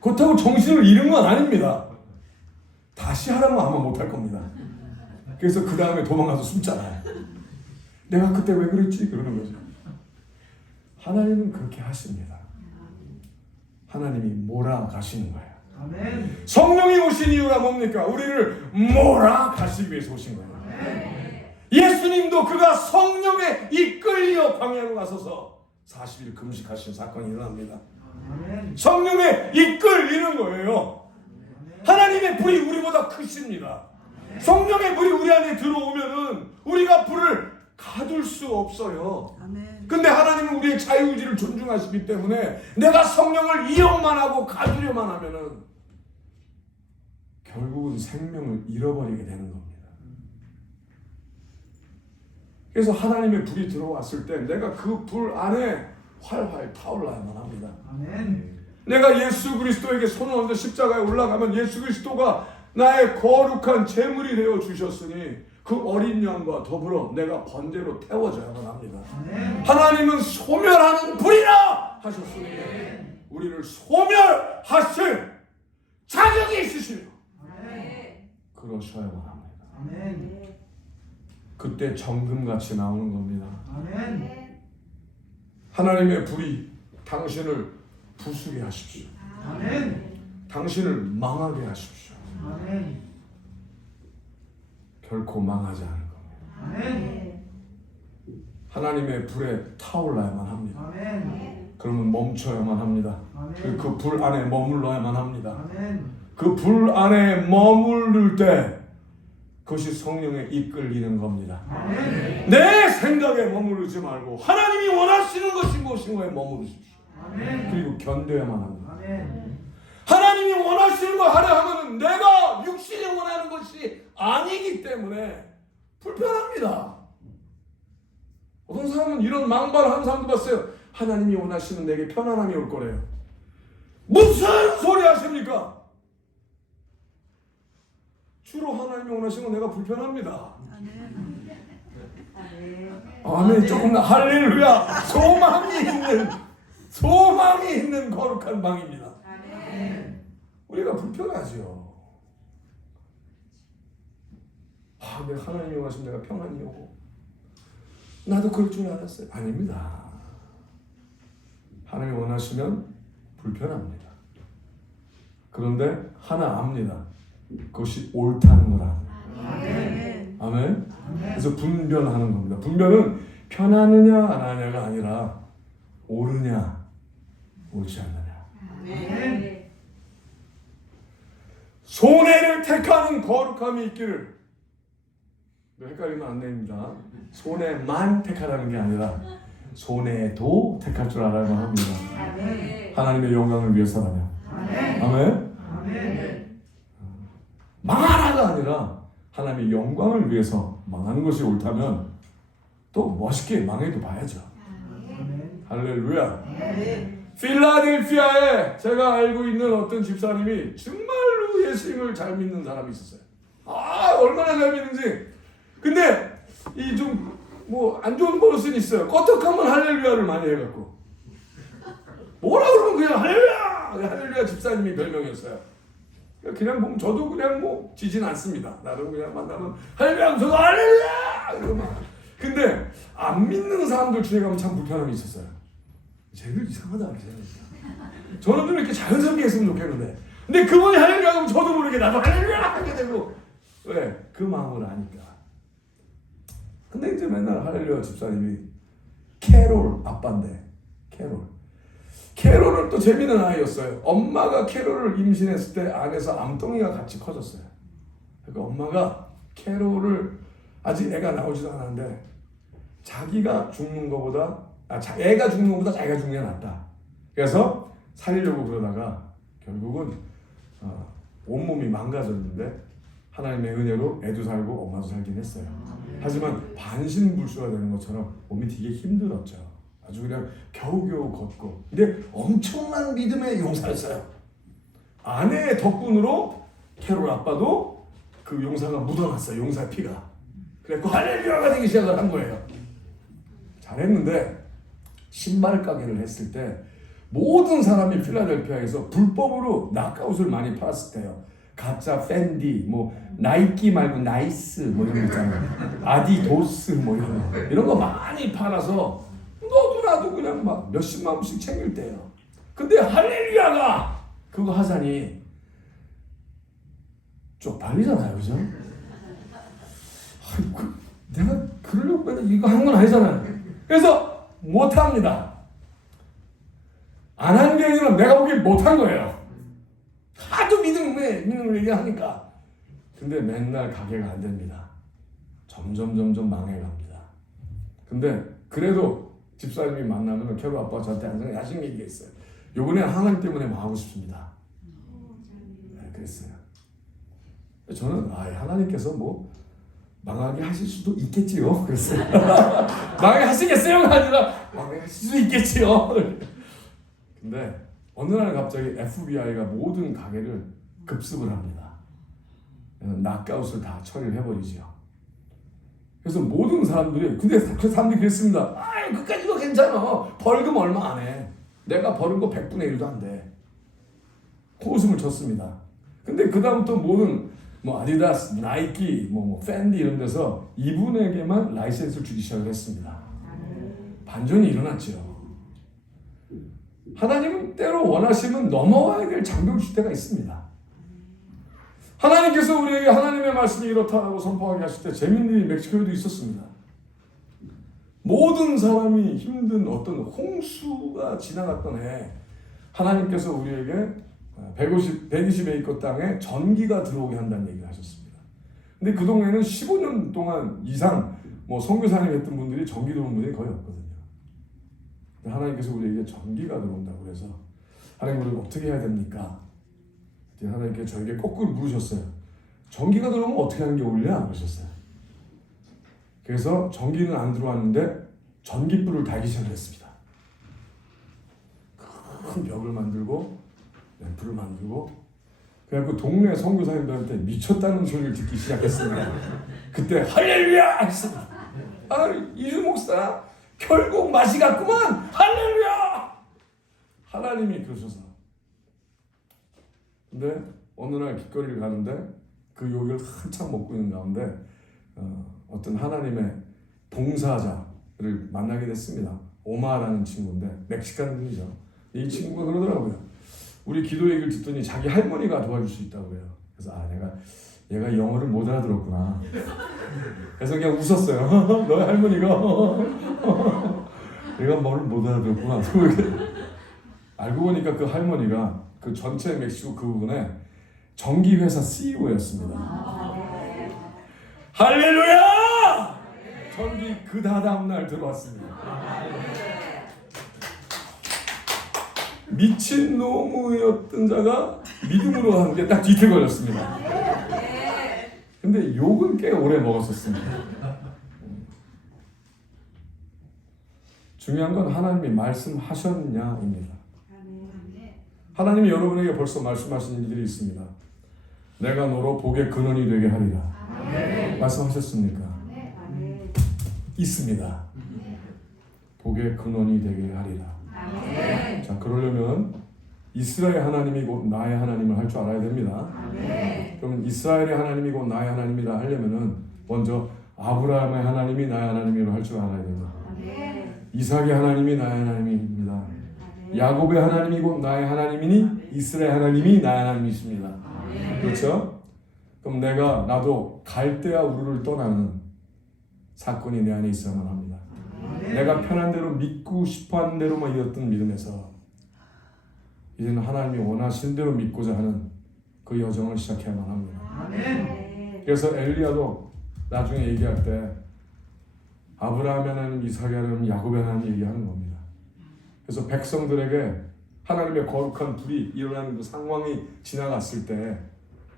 그렇다고 정신을 잃은 건 아닙니다. 다시 하라면 아마 못할 겁니다. 그래서 그 다음에 도망가서 숨잖아요. 내가 그때 왜 그랬지? 그러는 거죠. 하나님은 그렇게 하십니다. 하나님이 몰아가시는 거예요. 아멘. 성령이 오신 이유가 뭡니까? 우리를 몰아가시기 위해서 오신 거예요. 예수님도 그가 성령에 이끌려 광야로 가서서 40일 금식하신 사건이 일어납니다. 아멘. 성령에 이끌리는 거예요. 하나님의 불이 우리보다 크십니다. 성령의 불이 우리 안에 들어오면은 우리가 불을 가둘 수 없어요. 근데 하나님은 우리의 자유의지를 존중하시기 때문에 내가 성령을 이용만 하고 가두려만 하면은 결국은 생명을 잃어버리게 되는 겁니다. 그래서 하나님의 불이 들어왔을 때 내가 그 불 안에 활활 타올라야만 합니다. 아멘. 내가 예수 그리스도에게 손을 얹어 십자가에 올라가면 예수 그리스도가 나의 거룩한 제물이 되어 주셨으니 그 어린 양과 더불어 내가 번제로 태워져야만 합니다. 아멘. 하나님은 소멸하는 불이라 하셨으니 우리를 소멸하실 자격이 있으시며 그러셔야만 합니다. 아멘. 그때 정금같이 나오는 겁니다. 아멘. 하나님의 불이 당신을 부수게 하십시오. 아멘. 당신을 망하게 하십시오. 아멘. 결코 망하지 않을 겁니다. 아멘. 하나님의 불에 타올라야만 합니다. 아멘. 그러면 멈춰야만 합니다. 아멘. 그 불 안에 머물러야만 합니다. 아멘. 그 불 안에 머무를 때 그것이 성령에 이끌리는 겁니다. 아멘. 내 생각에 머무르지 말고 하나님이 원하시는 것이 무엇인가에 머무르십시오. 아멘. 그리고 견뎌야만 합니다. 아멘. 하나님이 원하시는 거 하려 하면 내가 육신이 원하는 것이 아니기 때문에 불편합니다. 어떤 사람은 이런 망발하는 사람도 봤어요. 하나님이 원하시는 내게 편안함이 올 거래요. 무슨 소리 하십니까? 주로 하나님이 원하시는 건 내가 불편합니다. 아멘. 조금 더 할렐루야. 소망이 있는 거룩한 방입니다. 우리가 불편하죠. 내 하나님이 원하시면 내가 평안히 오고 나도 그럴 줄 알았어요. 아닙니다. 하나님이 원하시면 불편합니다. 그런데 하나 압니다. 그것이 옳다는 거라. 아멘. 그래서 분별하는 겁니다. 분별은 편하느냐 안 하느냐가 아니라 옳으냐 옳지 않느냐. 손해를 택하는 거룩함이 있기를. 헷갈리면 안 됩니다. 손해만 택하라는 게 아니라 손해도 택할 줄 알아야 합니다. 하나님의 영광을 위해서라면. 아멘. 망하라가 아니라 하나님의 영광을 위해서 망하는 것이 옳다면 또 멋있게 망해도 봐야죠. 할렐루야. 필라델피아에 제가 알고 있는 어떤 집사님이 정말로 예수님을 잘 믿는 사람이 있었어요. 얼마나 잘 믿는지. 근데 이 좀 뭐 안 좋은 버릇은 있어요. 껐덕하면 할렐루야를 많이 해갖고 뭐라 그러면 그냥 할렐루야 집사님이 별명이었어요. 그냥 보면 저도 그냥 뭐 지진 않습니다. 나도 그냥 만나면 할렐루야 저도 할렐루야 이러면. 근데 안 믿는 사람들 중에 가면 참 불편함이 있었어요. 쟤들 이상하다 저는 좀 이렇게 자연스럽게 했으면 좋겠는데 근데 그분이 할렐루야 하면 저도 모르게 나도 할렐루야 하게 되고 왜? 그 마음을 아니까. 근데 이제 맨날 할렐루야 집사님이 캐롤 아빠인데 캐롤은 또 재미있는 아이였어요. 엄마가 캐롤을 임신했을 때 안에서 암덩이가 같이 커졌어요. 그러니까 엄마가 캐롤을 아직 애가 나오지도 않았는데 자기가 죽는 것보다 애가 죽는 것보다 자기가 죽는 게 낫다. 그래서 살리려고 그러다가 결국은 온몸이 망가졌는데 하나님의 은혜로 애도 살고 엄마도 살긴 했어요. 하지만 반신불수가 되는 것처럼 몸이 되게 힘들었죠. 아주 그냥 겨우겨우 걷고. 근데 엄청난 믿음의 용사였어요. 아내의 덕분으로 캐롤 아빠도 그 용사가 묻어났어요. 용사 피가. 그래서 할렐루야가 되기 시작을 한 거예요. 잘했는데 신발 가게를 했을 때 모든 사람이 필라델피아에서 불법으로 낙가웃을 많이 팔았을 때요. 가짜 팬디, 뭐 나이키 말고 나이스 뭐 이런 거 있잖아요. 아디도스 뭐 이런 거 많이 팔아서 너도 나도 그냥 막 몇십만 원씩 챙길 때요. 근데 할렐루야가 그거 하자니 쪽팔리잖아요, 그죠? 내가 그러려고 맨날 이거 하는 건 아니잖아요. 그래서 못합니다. 안 한 게 아니라 내가 보기엔 못한 거예요. 하도 믿음을 얘기하니까. 근데 맨날 가게가 안 됩니다. 점점 망해갑니다. 근데 그래도 집사님이 만나면 캐롤 아빠가 저한테 항상 야식 얘기했어요. 요번에 하나님 때문에 뭐 하고 싶습니다. 네, 그랬어요. 저는 하나님께서 뭐 망하게 하실 수도 있겠지요. 그랬어요. 망하게 하시겠어요가 아니라 망하게 하실 수도 있겠지요. 근데 어느 날 갑자기 FBI가 모든 가게를 급습을 합니다. 낙가웃을 다 처리를 해버리죠. 그래서 모든 사람들이 근데 그 사람들이 그랬습니다. 그까지 거 괜찮아. 벌금 얼마 안 해. 내가 버는 거 100분의 1도 안 돼. 코웃음을 쳤습니다. 근데 그 다음부터 모든 뭐 아디다스, 나이키, 뭐 팬디 이런 데서 이분에게만 라이센스를 주기 시작을 했습니다. 반전이 일어났죠. 하나님은 때로 원하시면 넘어와야 될 장벽을 줄 때가 있습니다. 하나님께서 우리에게 하나님의 말씀이 이렇다고 선포하게 하실 때 재밌는 일이 멕시코에도 있었습니다. 모든 사람이 힘든 어떤 홍수가 지나갔던 해 하나님께서 우리에게 120에이커 땅에 전기가 들어오게 한다는 얘기를 하셨습니다. 근데 그 동네는 15년 동안 이상 뭐 선교사님 했던 분들이 전기 들어온 분들이 거의 없거든요. 하나님께서 우리에게 전기가 들어온다고 해서 하나님 우리가 어떻게 해야 됩니까? 하나님께서 저에게 거꾸로 물으셨어요. 전기가 들어오면 어떻게 하는 게 옳냐? 그러셨어요. 그래서 전기는 안 들어왔는데 전기불을 달기 시작했습니다. 큰 벽을 만들고 램프를 만들고 그래갖고 동네 선교사님들한테 미쳤다는 소리를 듣기 시작했습니다. 그때 할렐루야! 했습니다. 이준 목사 결국 맛이 갔구만! 할렐루야! 하나님이 그러셔서. 근데 어느 날 길거리를 가는데 그 욕을 한참 먹고 있는 가운데 어떤 하나님의 봉사자를 만나게 됐습니다. 오마라는 친구인데 멕시칸 분이죠. 이 친구가 그러더라고요. 우리 기도 얘기를 듣더니 자기 할머니가 도와줄 수 있다고 해요. 그래서 얘가 영어를 못 알아들었구나. 그래서 그냥 웃었어요. 너의 할머니가 얘가 뭐를 못 알아들었구나. 알고 보니까 그 할머니가 그 전체 멕시코 그 부분에 전기회사 CEO였습니다. 할렐루야! 전기 그 다다음 날 들어왔습니다. 미친 노무였던 자가 믿음으로 하는 게 딱 뒤틀 걸렸습니다. 근데 욕은 꽤 오래 먹었었습니다. 중요한 건 하나님이 말씀하셨냐입니다. 하나님이 여러분에게 벌써 말씀하신 일들이 있습니다. 내가 너로 복의 근원이 되게 하리라. 말씀하셨습니까? 있습니다. 복의 근원이 되게 하리라. 아멘. 자, 그러려면 이스라엘 하나님이 곧 나의 하나님을 할 줄 알아야 됩니다. 아멘. 그러면 이스라엘의 하나님이 곧 나의 하나님이라 하려면은 먼저 아브라함의 하나님이 나의 하나님이라 할 줄 알아야 됩니다. 아멘. 이삭의 하나님이 나의 하나님입니다. 아멘. 야곱의 하나님이 곧 나의 하나님이니 이스라엘 하나님이 나의 하나님이십니다. 아멘. 그렇죠? 그럼 나도 갈대아 우르를 떠나는 사건이 내 안에 있어야만 합니다. 내가 편한 대로 믿고 싶어하는 대로만 이었던 믿음에서 이제는 하나님이 원하시는 대로 믿고자 하는 그 여정을 시작해야만 합니다. 아멘. 그래서 엘리야도 나중에 얘기할 때 아브라함의 하나님, 이삭의 하나님, 야곱의 하나님 얘기하는 겁니다. 그래서 백성들에게 하나님의 거룩한 불이 일어나는 그 상황이 지나갔을 때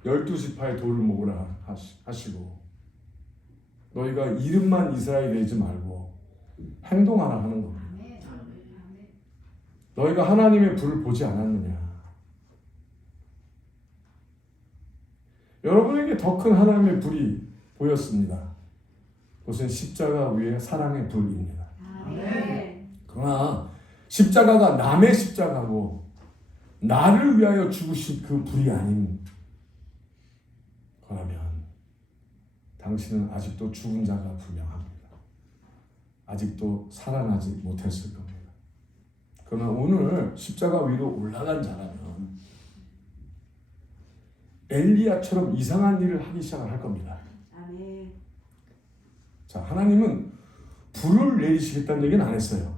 12지파의 돌을 모으라 하시고 너희가 이름만 이스라엘이 되지 말고 행동하라 하는 겁니다. 너희가 하나님의 불을 보지 않았느냐? 여러분에게 더 큰 하나님의 불이 보였습니다. 그것은 십자가 위에 사랑의 불입니다. 아멘. 그러나 십자가가 남의 십자가고 나를 위하여 죽으신 그 불이 아닌 거라면 당신은 아직도 죽은 자가 분명합니다. 아직도 살아나지 못했을 겁니다. 그러나 오늘 십자가 위로 올라간 자라면 엘리야처럼 이상한 일을 하기 시작을 할 겁니다. 아멘. 자, 하나님은 불을 내리시겠다는 얘기는 안 했어요.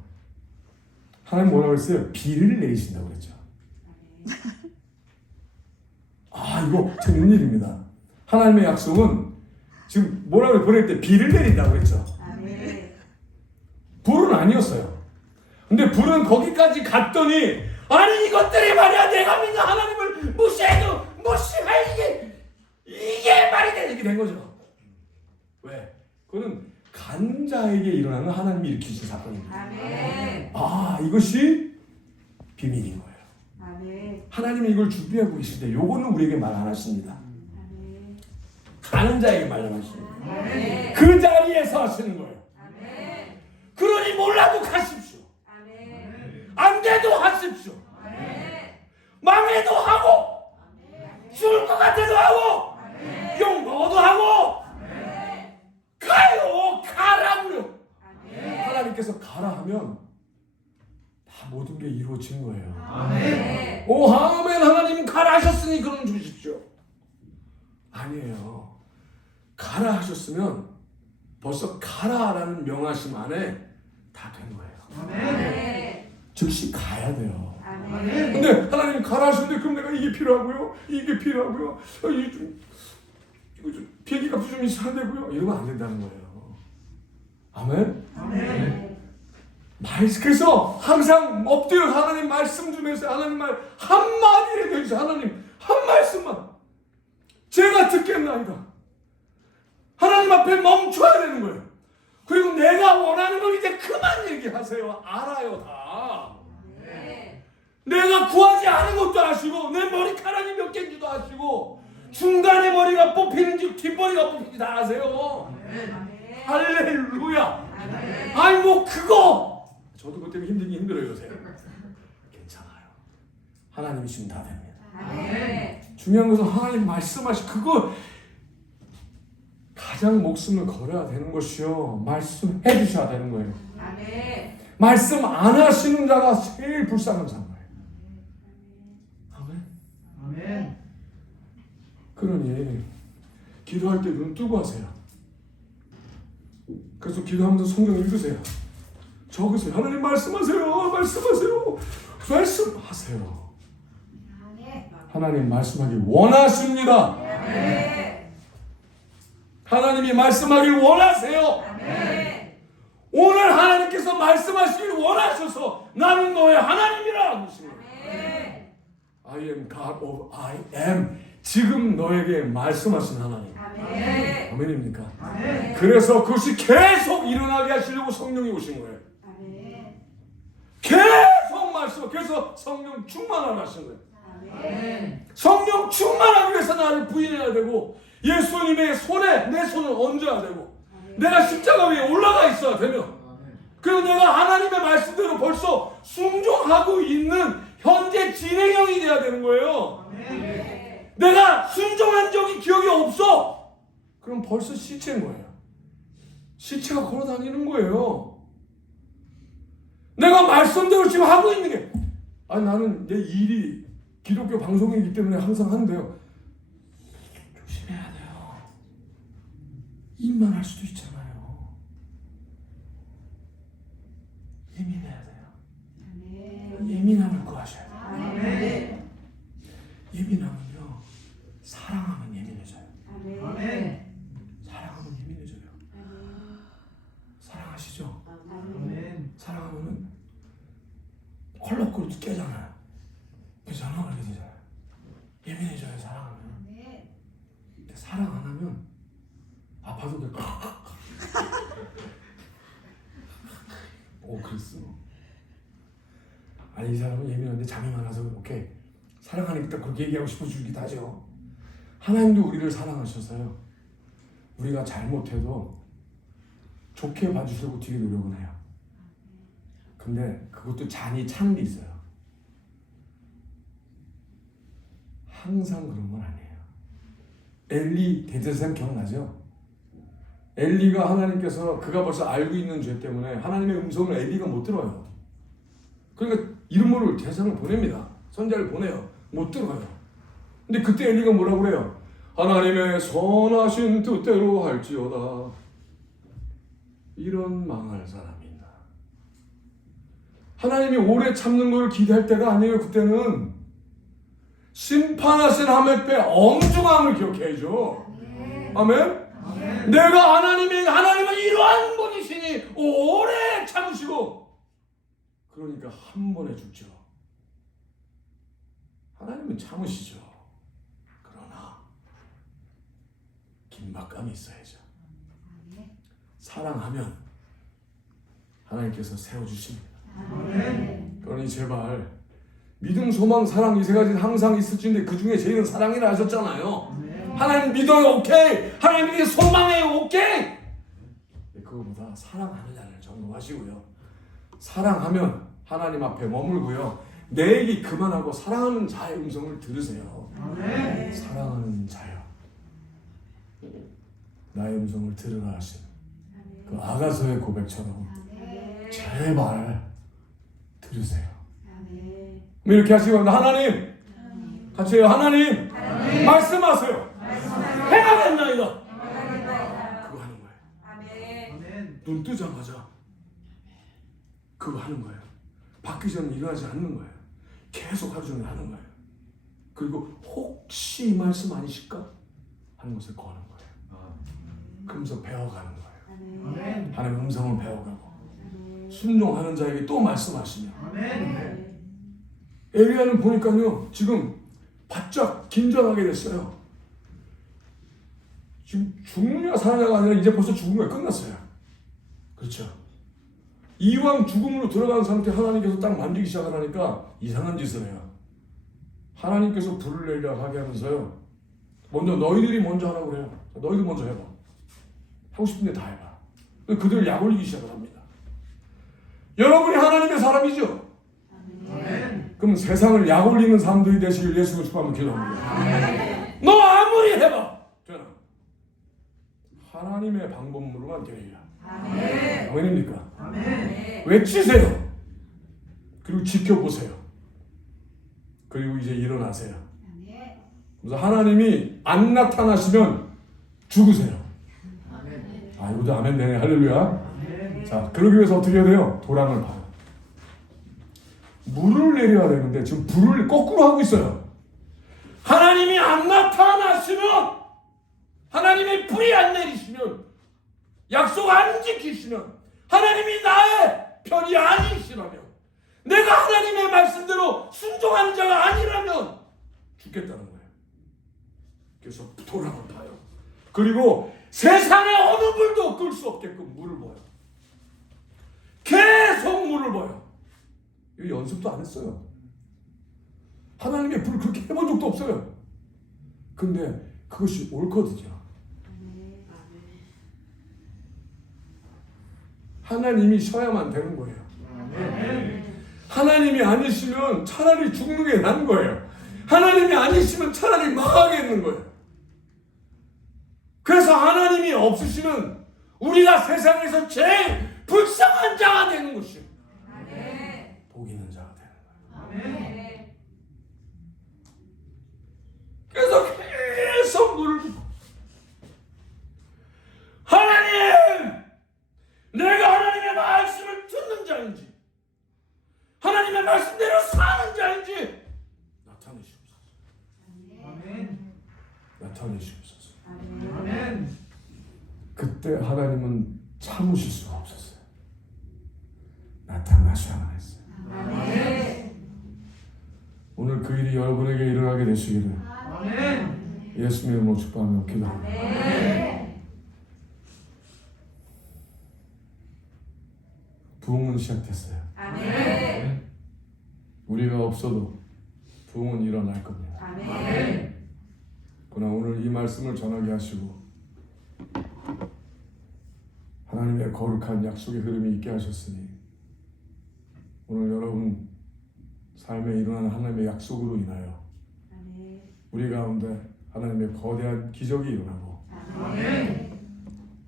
하나님 뭐라고 했어요? 비를 내리신다고 그랬죠. 아, 이거 참 웬일입니다. 하나님의 약속은 지금 뭐라고 보낼 때 비를 내린다고 그랬죠. 아멘. 불은 아니었어요. 근데 불은 거기까지 갔더니 아니 이것들이 말이야 내가 믿는 하나님을 무시해도 무시할 이게 말이 되는 이렇게 된 거죠. 왜? 그거는 간자에게 일어나는 하나님이 일으키신 사건입니다. 아멘. 아, 이것이 비밀인 거예요. 아멘. 하나님이 이걸 준비하고 계실 때 요거는 우리에게 말 안 하십니다. 아멘. 가는 자에게 말을 하십니다. 아멘. 그 자리에서 하시는 거예요. 아멘. 그러니 몰라도 가십시오. 아멘. 안 돼도 하십시오. 아멘. 망해도 하고 죽을 것 같아도 하고 욕 먹어도 하고 가요. 가라고요. 하나님께서 가라 하면 다 모든 게 이루어진 거예요. 아멘. 오 아멘. 하나님 가라 하셨으니 그럼 주십시오. 아니에요. 가라 하셨으면 벌써 가라라는 명하심 안에 다 된 거예요. 아멘. 즉시 가야 돼요. 아멘. 근데 하나님 가라 하시는데 그럼 내가 이게 필요하고요, 이게 필요하고요, 이거 좀 비행기 값이 좀 있어야 되고요, 이러면 안 된다는 거예요. 아멘. 아멘. 그래서 항상 엎드려 하나님 말씀 주면서 하나님 말 한마디라도 해주세요. 하나님 한 말씀만 제가 듣겠나이다. 하나님 앞에 멈춰야 되는 거예요. 그리고 내가 원하는 걸 이제 그만 얘기하세요. 알아요 다. 내가 구하지 않은 것도 아시고 내 머리카락이 몇 개인지도 아시고 중간에 머리가 뽑히는지 뒷머리가 뽑히는지 다 아세요. 할렐루야. 아니 뭐 그거 저도 그것 때문에 힘들어요 요새. 괜찮아요. 하나님이 주면 다 됩니다. 아멘. 중요한 것은 하나님 말씀하시 그거 가장 목숨을 걸어야 되는 것이요. 말씀해 주셔야 되는 거예요. 아멘. 말씀 안 하시는 자가 제일 불쌍한 자인 거예요. 아멘. 아멘. 그러니 기도할 때 눈 뜨고 하세요. 그래서 기도하면서 성경 읽으세요. 적으세요. 하나님 말씀하세요. 말씀하세요. 말씀하세요. 하나님 말씀하길 원하십니다. 아멘. 하나님이 말씀하길 원하세요. 아멘. 오늘 하나님께서 말씀하시길 원하셔서 나는 너의 하나님이라 하십니다. 아멘. I am God of I am. 지금 너에게 말씀하신 하나님. 아멘. 아멘입니까? 아멘. 그래서 그것이 계속 일어나게 하시려고 성령이 오신 거예요. 아멘. 계속 말씀. 그래서 성령 충만을 하신 거예요. 아멘. 성령 충만하기 위해서 나를 부인해야 되고 예수님의 손에 내 손을 얹어야 되고 내가 십자가 위에 올라가 있어야 되면, 그리고 내가 하나님의 말씀대로 벌써 순종하고 있는 현재 진행형이 돼야 되는 거예요. 내가 순종한 적이 기억이 없어. 그럼 벌써 시체인 거예요. 시체가 걸어 다니는 거예요. 내가 말씀대로 지금 하고 있는 게, 아니 나는 내 일이 기독교 방송이기 때문에 항상 하는데요. 조심해야 돼요. 입만 할 수도 있잖아요. 예민해야 돼요. 예민함을 구하셔야 돼요. 예민함은요, 사랑하면 예민해져요. 사랑하면 예민해져요. 사랑하시죠? 사랑하면은 콜록콜록 깨잖아요. 그잖아, 그렇게 되잖아요. 예민해져요, 사랑하면. 근데 사랑 안 하면 아파도 돼. 그랬어. 아니 이 사람은 예민한데 잠이 많아서 오케이. 사랑하니까 그렇게 얘기하고 싶어 주기도 하죠. 하나님도 우리를 사랑하셔서요, 우리가 잘못해도 좋게 봐주시려고 되게 노력은 해요. 근데 그것도 잔이 찬 게 있어요. 항상 그런 건 아니에요. 엘리 대제사장 기억나죠? 엘리가 하나님께서 그가 벌써 알고 있는 죄 때문에 하나님의 음성을 엘리가 못 들어요. 그러니까 이름모를 대상을 보냅니다. 선자를 보내요. 못 들어요. 근데 그때 엘리가 뭐라고 그래요? 하나님의 선하신 뜻대로 할지어다. 이런 망할 사람이 있나. 하나님이 오래 참는 걸 기대할 때가 아니에요. 그때는 심판하신 하멜의 엄중함을 기억해야죠. 아멘? 내가 하나님은 이러한 분이시니 오래 참으시고, 그러니까 한 번에 죽죠. 하나님은 참으시죠. 그러나 긴박감이 있어야죠. 사랑하면 하나님께서 세워주십니다. 그러니 제발 믿음, 소망, 사랑 이 세 가지는 항상 있을지인데 그 중에 제일은 사랑이라 하셨잖아요. 하나님 믿어요, 오케이. 하나님께 소망해요, 오케이. 그거보다 사랑하는 자를 점검하시고요. 사랑하면 하나님 앞에 머물고요. 내 얘기 그만하고 사랑하는 자의 음성을 들으세요. 사랑하는 자요, 나의 음성을 들으라 하신 그 아가서의 고백처럼 제발 들으세요. 이렇게 하시고, 하나님 같이 해요. 하나님 말씀하세요. 행하겠나이다. 그거 하는 거예요. 눈 뜨자마자 그거 하는 거예요. 받기 전에 일어나지 않는 거예요. 계속 하루 종일 하는 거예요. 그리고 혹시 이 말씀 아니실까 하는 것을 거는 거예요. 그러면서 배워가는 거예요. 하나님의 음성을 배워가고 순종하는 자에게 또 말씀하시며. 엘리야는 보니까요, 지금 바짝 긴장하게 됐어요. 지금 죽느냐 사느냐가 아니라 이제 벌써 죽은 거예요. 끝났어요. 그렇죠? 이왕 죽음으로 들어간 상태 하나님께서 딱 만지기 시작하니까 이상한 짓을 해요. 하나님께서 불을 내리라 하게 하면서요, 먼저 너희들이 먼저 하라고 그래요. 너희들 먼저 해봐. 하고 싶은데 다 해봐. 그들을 약 올리기 시작을 합니다. 여러분이 하나님의 사람이죠? 그럼 세상을 약 올리는 사람들이 되시길 예수 그리스도 한번 기도합니다. 너 아무리 해봐 되나? 하나님의 방법으로만 되리라. 아멘입니까? 외치세요. 그리고 지켜보세요. 그리고 이제 일어나세요. 그래서 하나님이 안 나타나시면 죽으세요. 이것도 아멘 되네. 할렐루야. 자, 그러기 위해서 어떻게 해야 돼요? 도랑을 봐요. 물을 내려야 되는데 지금 불을 거꾸로 하고 있어요. 하나님이 안 나타나시면, 하나님의 불이 안 내리시면, 약속 안 지키시면, 하나님이 나의 편이 아니시라면, 내가 하나님의 말씀대로 순종하는 자가 아니라면 죽겠다는 거예요. 그래서 도랑을 봐요. 그리고 세상에 어느 불도 끌 수 없게끔 물을 봐요. 계속 물을 봐요. 이거 연습도 안 했어요. 하나님의 불을 그렇게 해본 적도 없어요. 근데 그것이 옳거든요. 하나님이 쉬어야만 되는 거예요. 아멘. 하나님이 아니시면 차라리 죽는 게 나은 거예요. 하나님이 아니시면 차라리 망하겠는 거예요. 그래서 하나님이 없으시면 우리가 세상에서 제일 불쌍한 자가 되는 것이요. 아멘. 복 있는 자가 되는 거예요. 아멘. 그래서 계속 물고 하나님, 내가 하나님의 말씀을 듣는 자인지 하나님의 말씀대로 사는 자인지 나타내시옵소서. 아멘. 나타내시옵소서. 아멘. 그때 하나님은 참으실 수가 없었어요. 나타나셔야만 했어요. 아멘. 오늘 그 일이 여러분에게 일어나게 되시기를 아멘. 예수님의 이름으로 축복하며 기도합니다. 아멘. 부흥은 시작됐어요. 아멘. 우리가 없어도 부흥은 일어날 겁니다. 아멘. 그러나 오늘 이 말씀을 전하게 하시고 하나님의 거룩한 약속의 흐름이 있게 하셨으니 오늘 여러분 삶에 일어나는 하나님의 약속으로 인하여 아멘. 우리 가운데 하나님의 거대한 기적이 일어나고 아멘.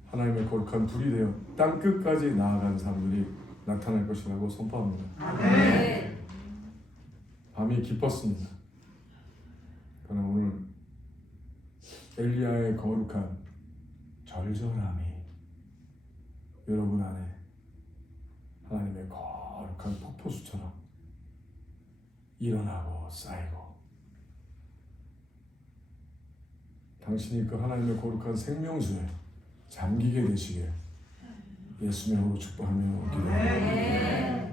하나님의 거룩한 불이 되어 땅 끝까지 나아가는 사람들이 나타날 것이라고 선포합니다. 아멘. 밤이 깊었습니다. 그러나 오늘 엘리야의 거룩한 절절함이 여러분 안에 하나님의 거룩한 폭포수처럼 일어나고 쌓이고 당신이 그 하나님의 거룩한 생명수에 잠기게 되시길 예수님의 이름으로 축복하며 기도합니다.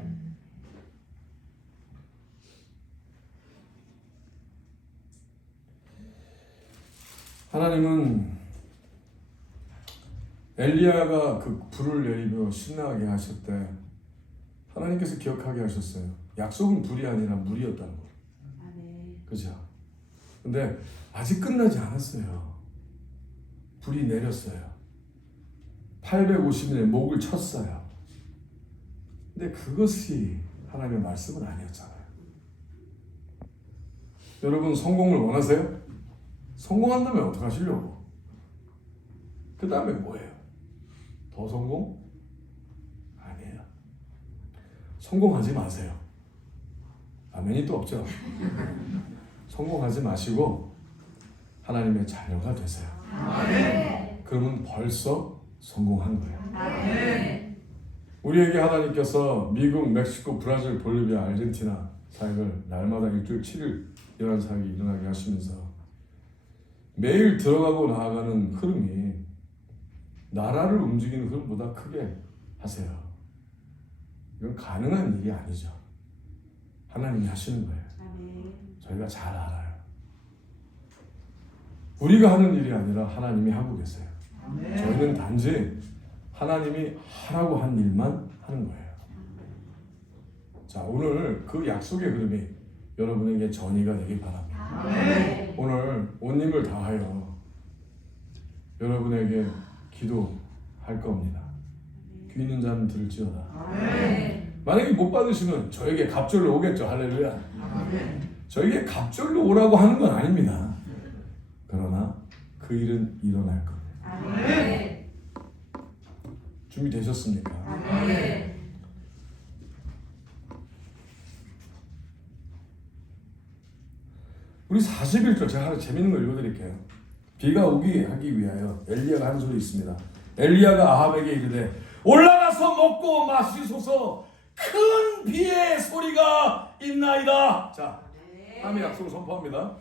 하나님은 엘리야가 그 불을 내리며 신나게 하실 때 하나님께서 기억하게 하셨어요. 약속은 불이 아니라 물이었다는 거. 아멘. 그죠? 근데 아직 끝나지 않았어요. 불이 내렸어요. 850일에 목을 쳤어요. 근데 그것이 하나님의 말씀은 아니었잖아요. 여러분 성공을 원하세요? 성공한다면 어떻게 하시려고? 그 다음에 뭐예요? 더 성공? 아니에요. 성공하지 마세요. 아멘이 또 없죠? 성공하지 마시고 하나님의 자녀가 되세요. 아멘. 그러면 벌써 성공한 거예요. 아멘. 우리에게 하나님께서 미국, 멕시코, 브라질, 볼리비아, 아르헨티나 사역을 날마다 일주일 7일 이런 사역이 일어나게 하시면서 매일 들어가고 나아가는 흐름이 나라를 움직이는 흐름보다 크게 하세요. 이건 가능한 일이 아니죠. 하나님이 하시는 거예요. 아멘. 저희가 잘 알아요. 우리가 하는 일이 아니라 하나님이 하고 계세요. 아멘. 저희는 단지 하나님이 하라고 한 일만 하는 거예요. 자, 오늘 그 약속의 흐름이 여러분에게 전이가 되길 바랍니다. 아멘. 오늘 온 힘을 다하여 여러분에게 기도할 겁니다. 귀 있는 자는 들을지어다. 아멘. 만약에 못 받으시면 저에게 갑절로 오겠죠. 할렐루야. 아멘. 저에게 갑절로 오라고 하는 건 아닙니다. 그러나 그 일은 일어날 겁니다. 아멘. 준비되셨습니까? 아멘. 우리 41절 제가 하나 재밌는 걸 읽어드릴게요. 비가 오게 하기 위하여 엘리야가 한 소리 있습니다. 엘리야가 아합에게 이르되 올라가서 먹고 마시소서 큰 비의 소리가 있나이다. 자, 하나님의 약속을 선포합니다.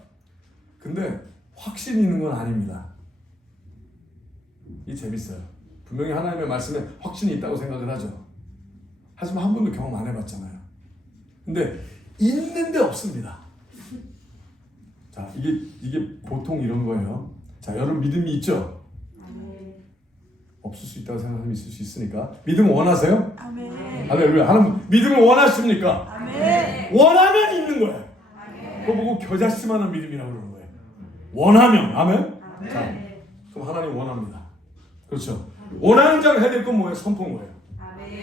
근데 확신이 있는 건 아닙니다. 이 재밌어요. 분명히 하나님의 말씀에 확신이 있다고 생각을 하죠. 하지만 한 번도 경험 안 해봤잖아요. 근데 있는데 없습니다. 자, 이게 보통 이런 거예요. 자, 여러분 믿음이 있죠? 아멘. 없을 수 있다고 생각하는 사람이 있을 수 있으니까 믿음 원하세요? 아멘. 할렐루야. 하나님 믿음을 원하십니까? 아멘. 원하면 있는 거예요. 아멘. 그거 보고 겨자씨만한 믿음이라고 그러는 거예요. 원하면. 아멘? 아멘. 자, 그럼 하나님 원합니다. 그렇죠. 원하는 자가 해야 될 건 뭐예요? 선포인 거예요. 아멘.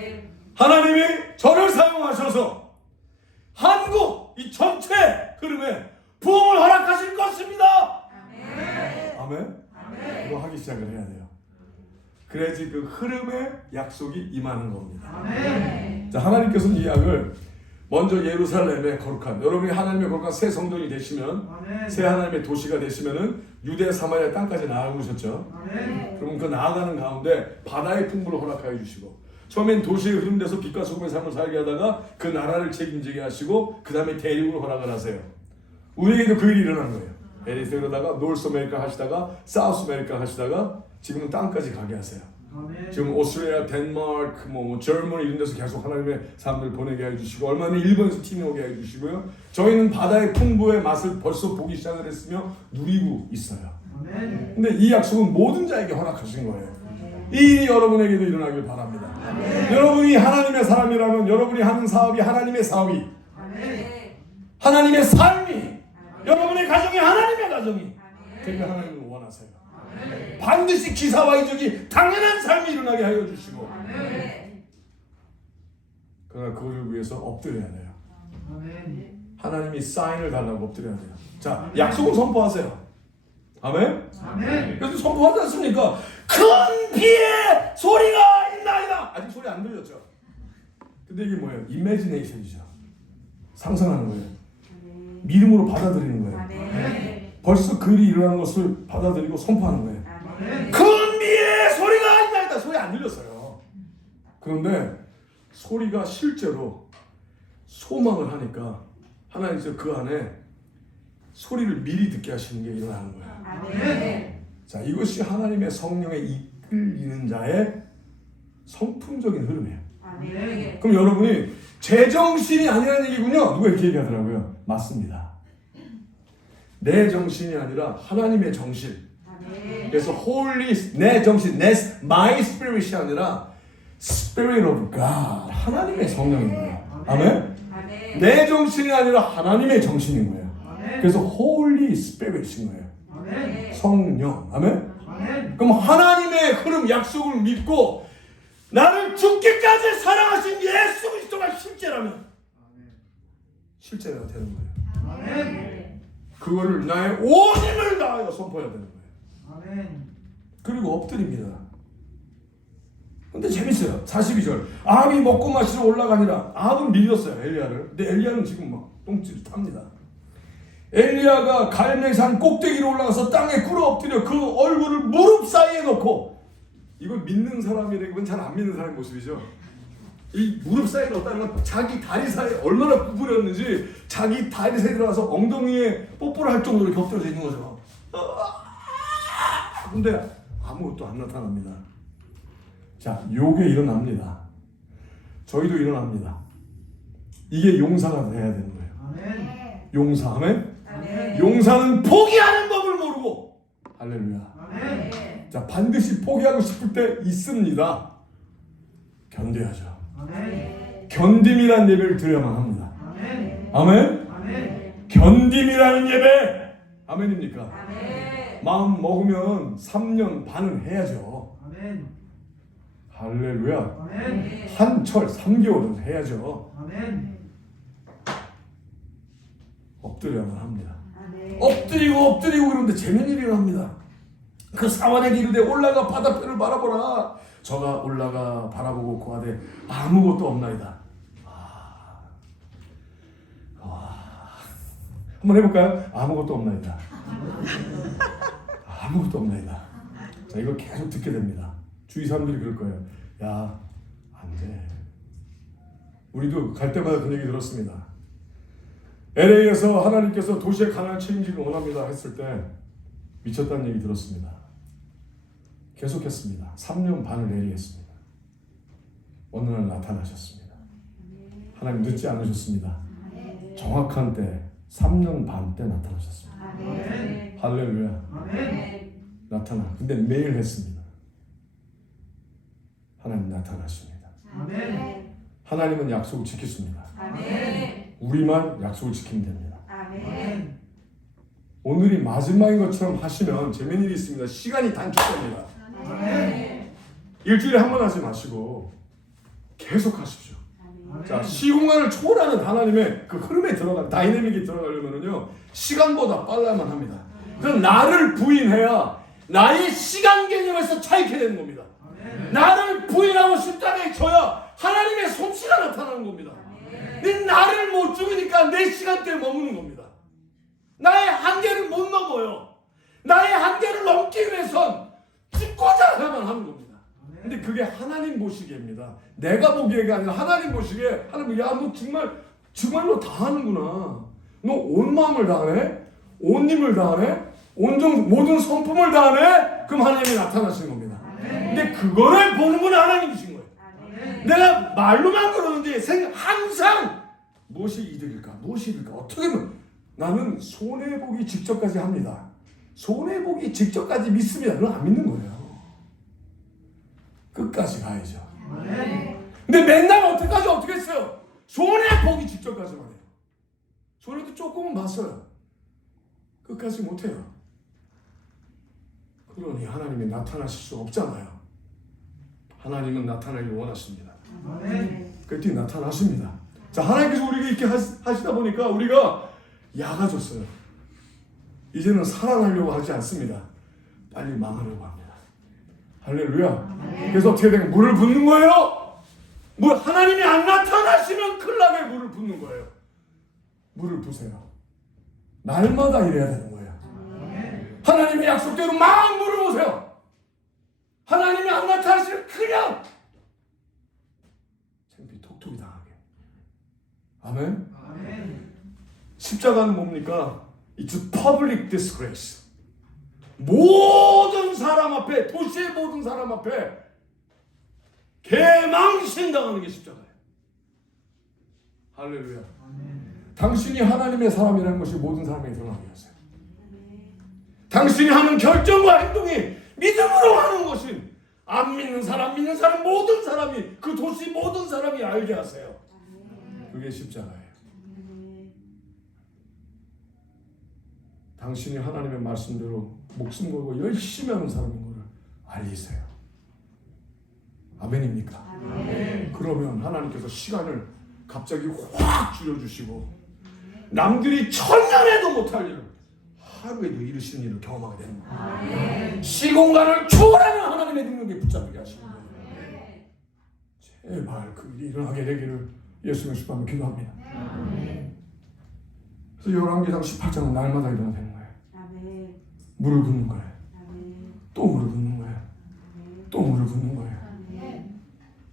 하나님이 저를 사용하셔서 한국 이 전체 흐름에 부흥을 허락하실 것입니다. 아멘. 이거 하기 시작을 해야 돼요. 그래야지 그 흐름에 약속이 임하는 겁니다. 자, 하나님께서는 이 약을 먼저 예루살렘의 거룩한, 여러분이 하나님의 거룩한 새 성전이 되시면, 새 하나님의 도시가 되시면은 유대 사마리아 땅까지 나아오셨죠. 그러면 그 나아가는 가운데 바다의 풍부를 허락하여 주시고, 처음엔 도시의 흐름돼서 빛과 소금의 삶을 살게 하다가 그 나라를 책임지게 하시고, 그 다음에 대륙을 허락을 하세요. 우리에게도 그 일이 일어난 거예요. 에리스 그러다가 노스 아메리카 하시다가 사우스 아메리카 하시다가 지금은 땅까지 가게 하세요. 지금 오스트레일리아, 덴마크, 저머니 이런 데서 계속 하나님의 사람들 보내게 해주시고, 얼마 전에 일본에서 팀이 오게 해주시고요. 저희는 바다의 풍부의 맛을 벌써 보기 시작을 했으며 누리고 있어요. 근데 이 약속은 모든 자에게 허락하신 거예요. 이 일이 여러분에게도 일어나길 바랍니다. 여러분이 하나님의 사람이라면 여러분이 하는 사업이 하나님의 사업이, 하나님의 삶이, 여러분의 가정이 하나님의 가정이 되게 하나님을 원하세요. 반드시 기사와 이적이 당연한 삶이 일어나게 하여 주시고, 그러나 그걸 위해서 엎드려야 돼요. 하나님이 사인을 달라고 엎드려야 돼요. 자, 약속을 선포하세요. 아멘? 그래서 선포하지 않습니까? 큰 비의 소리가 있나이다. 아직 소리 안 들렸죠? 근데 이게 뭐예요? 이매지네이션이죠. 상상하는 거예요. 믿음으로 받아들이는 거예요. 벌써 그 일이 일어난 것을 받아들이고 선포하는 거예요. 큰 비의 소리가 있나이다. 소리 안 들렸어요. 그런데 소리가 실제로 소망을 하니까 하나님께서 그 안에 소리를 미리 듣게 하시는 게 일어나는 거예요. 자, 이것이 하나님의 성령에 이끌리는 자의 성품적인 흐름이에요. 그럼 여러분이 제정신이 아니라는 얘기군요. 누가 이렇게 얘기하더라고요. 맞습니다. 내 정신이 아니라 하나님의 정신. 그래서 holy, 내 정신, my spirit이 아니라 spirit of God, 하나님의 성령인 거예요. 아멘? 내 정신이 아니라 하나님의 정신인 거예요. 그래서 holy spirit인 거예요. 성령. 아멘? 그럼 하나님의 흐름, 약속을 믿고 나를 죽기까지 사랑하신 예수 그리스도가 실제라면 실제가 되는 거예요. 그거를 나의 온 힘을 다하여 선포해야 되는 거예요. 그리고 엎드립니다. 근데 재밌어요. 42절. 아합이 먹고 마시러 올라가니라. 아합은 믿었어요, 엘리야를. 근데 엘리야는 지금 막 똥집을 탑니다. 엘리야가 갈멜산 꼭대기로 올라가서 땅에 꿇어 엎드려 그 얼굴을 무릎 사이에 놓고, 이걸 믿는 사람이라기보다는 잘 안 믿는 사람의 모습이죠. 이 무릎 사이에 넣었다는 건 자기 다리 사이에 얼마나 구부렸는지 자기 다리 사이에 들어가서 엉덩이에 뽀뽀를 할 정도로 겹쳐져 있는 거죠. 근데 아무것도 안 나타납니다. 자, 요게 일어납니다. 저희도 일어납니다. 이게 용사가 돼야 되는 거예요. 용사. 아멘? 용사는 포기하는 법을 모르고. 할렐루야. 자, 반드시 포기하고 싶을 때 있습니다. 견뎌야죠. 견딤이라는 예배를 드려야만 합니다. 아멘? 견딤이라는 예배. 아멘입니까? 마음 먹으면 3년 반은 해야죠. 할렐루야. 한철 3개월은 해야죠. 엎드려야만 합니다. 엎드리고 그러는데 재밌는 일이 일어납니다. 그 사원에게 이르되 올라가 바다편을 바라보라. 저가 올라가 바라보고 고하되 아무것도 없나이다. 한번 해볼까요? 아무것도 없나이다. 아무것도 없나이다. 자, 이거 계속 듣게 됩니다. 주위 사람들이 그럴 거예요. 야, 안 돼. 우리도 갈 때마다 그 얘기 들었습니다. LA에서 하나님께서 도시의 가난을 책임지길 원합니다 했을 때 미쳤다는 얘기 들었습니다. 계속했습니다. 3년 반을 내리겠습니다. 어느 날 나타나셨습니다. 하나님 늦지 않으셨습니다. 정확한 때 3년 반 때 나타나셨습니다. 할렐루야. 나타나. 근데 매일 했습니다. 하나님 나타나십니다. 하나님은 약속을 지키십니다. 우리만 약속을 지키면 됩니다. 오늘이 마지막인 것처럼 하시면 재미있는 일이 있습니다. 시간이 단축됩니다. 일주일에 한 번 하지 마시고 계속 하십시오. 아멘. 자, 시공간을 초월하는 하나님의 그 흐름에 들어가 다이내믹이 들어가려면은요 시간보다 빨라야만 합니다. 그럼 나를 부인해야 나의 시간 개념에서 차이게 되는 겁니다. 나를 부인하고 십자가에 져야 하나님의 솜씨가 나타나는 겁니다. 근데 나를 못 죽이니까 내 시간대에 머무는 겁니다. 나의 한계를 못 넘어요. 나의 한계를 넘기 위해선 죽고자 해야만 하는 겁니다. 근데 그게 하나님 보시기에입니다. 내가 보기에가 아니라 하나님 보시기에 하나님 야너 정말로 다 하는구나. 너 온 마음을 다하네, 온 힘을 다하네, 모든 성품을 다하네. 그럼 하나님이 나타나시는 겁니다. 근데 그거를 보는 건 하나님이신 거예요. 내가 말로만 그러는데 항상 무엇이 이득일까, 무엇이 이득일까, 어떻게 보면 나는 손해보기 직전까지 합니다. 손해보기 직전까지 믿습니다. 그건 안 믿는 거예요. 끝까지 가야죠. 근데 맨날 어떻게 했어요? 손해보기 직전까지만 해요. 손해도 조금은 봤어요. 끝까지 못해요. 그러니 하나님이 나타나실 수 없잖아요. 하나님은 나타나길 원하십니다. 그때 나타나십니다. 자, 하나님께서 우리가 이렇게 하시다 보니까 우리가 약아졌어요. 이제는 살아나려고 하지 않습니다. 빨리 망하려고 합니다. 할렐루야. 그래서 어떻게 되면 물을 붓는 거예요. 하나님이 안 나타나시면 큰일 나게 물을 붓는 거예요. 물을 부세요. 날마다 이래야 되는 거예요. 하나님의 약속대로 막 물을 부세요. 하나님이 안 나타나시면 그냥 창피 톡톡이 당하게. 아멘. 십자가는 뭡니까? It's a public disgrace. 모든 사람 앞에, 도시의 모든 사람 앞에 개망신당하는 게 십자가예요. 할렐루야. 당신이 하나님의 사람이라는 것이 모든 사람에게 드러나게 하세요. 당신이 하는 결정과 행동이 믿음으로 하는 것이 안 믿는 사람, 믿는 사람 모든 사람이, 그 도시 모든 사람이 알게 하세요. 그게 십자가예요. 당신이 하나님의 말씀대로 목숨 걸고 열심히 하는 사람인 것을 알리세요. 아멘입니까? 아멘. 그러면 하나님께서 시간을 갑자기 확 줄여주시고 남들이 천년에도 못할 일을 하루에도 이루시는 일을 경험하게 되는 거예요. 아멘. 시공간을 초월하는 하나님의 능력에 붙잡게 하시는 거예요. 제발 그 일이 일어나게 되기를 예수님의 수반으로 기도합니다. 아멘. 그래서 열왕기상 18장은 날마다 일어나게 되는 거예요. 아멘. 물을 붓는 거예요. 아멘. 또 물을 붓는 거예요. 아멘. 또 물을 붓는 거예요. 아멘.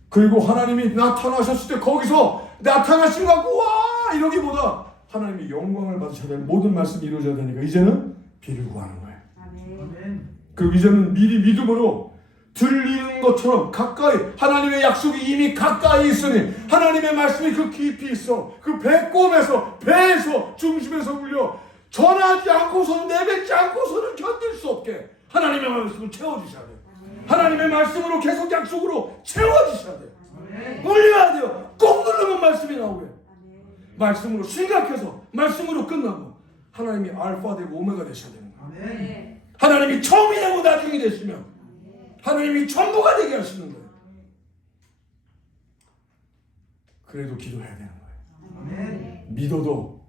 그리고 하나님이 나타나셨을 때 거기서 나타나신 것 같고 와 이러기보다 하나님이 영광을 받으셔야 되는 모든 말씀이 이루어져야 되니까 이제는 비를 구하는 거예요. 아멘. 그리고 이제는 미리 믿음으로 들리는 것처럼 가까이 하나님의 약속이 이미 가까이 있으니 하나님의 말씀이 그 깊이 있어 그 배꼽에서 배에서 중심에서 울려 전하지 않고서는 내뱉지 않고서는 견딜 수 없게 하나님의 말씀을 채워주셔야 돼요. 하나님의 말씀으로 계속 약속으로 채워주셔야 돼요. 올려야 돼요. 꼭 누르면 말씀이 나오게 말씀으로 심각해서 말씀으로 끝나고 하나님이 알파 되고 오메가 되셔야 되는 거예요. 하나님이 처음이 되고 나중이 되시면 하나님이 전부가 되게 하시는 거예요. 그래도 기도해야 되는 거예요. 믿어도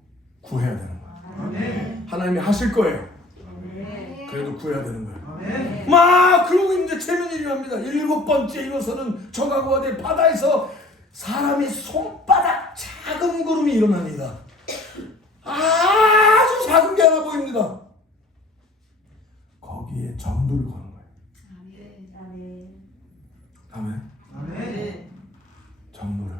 구해야 되는 거예요. 하나님이 하실 거예요. 그래도 구해야 되는 거예요. 막 그러고 있는데 재밌는 일이 납니다. 7번째 일어서는 저가고가 된 바다에서 사람이 손바닥 작은 구름이 일어납니다. 아주 작은 게 하나 보입니다. 거기에 전부를 거는 거예요. 아멘. 아멘. 전부를.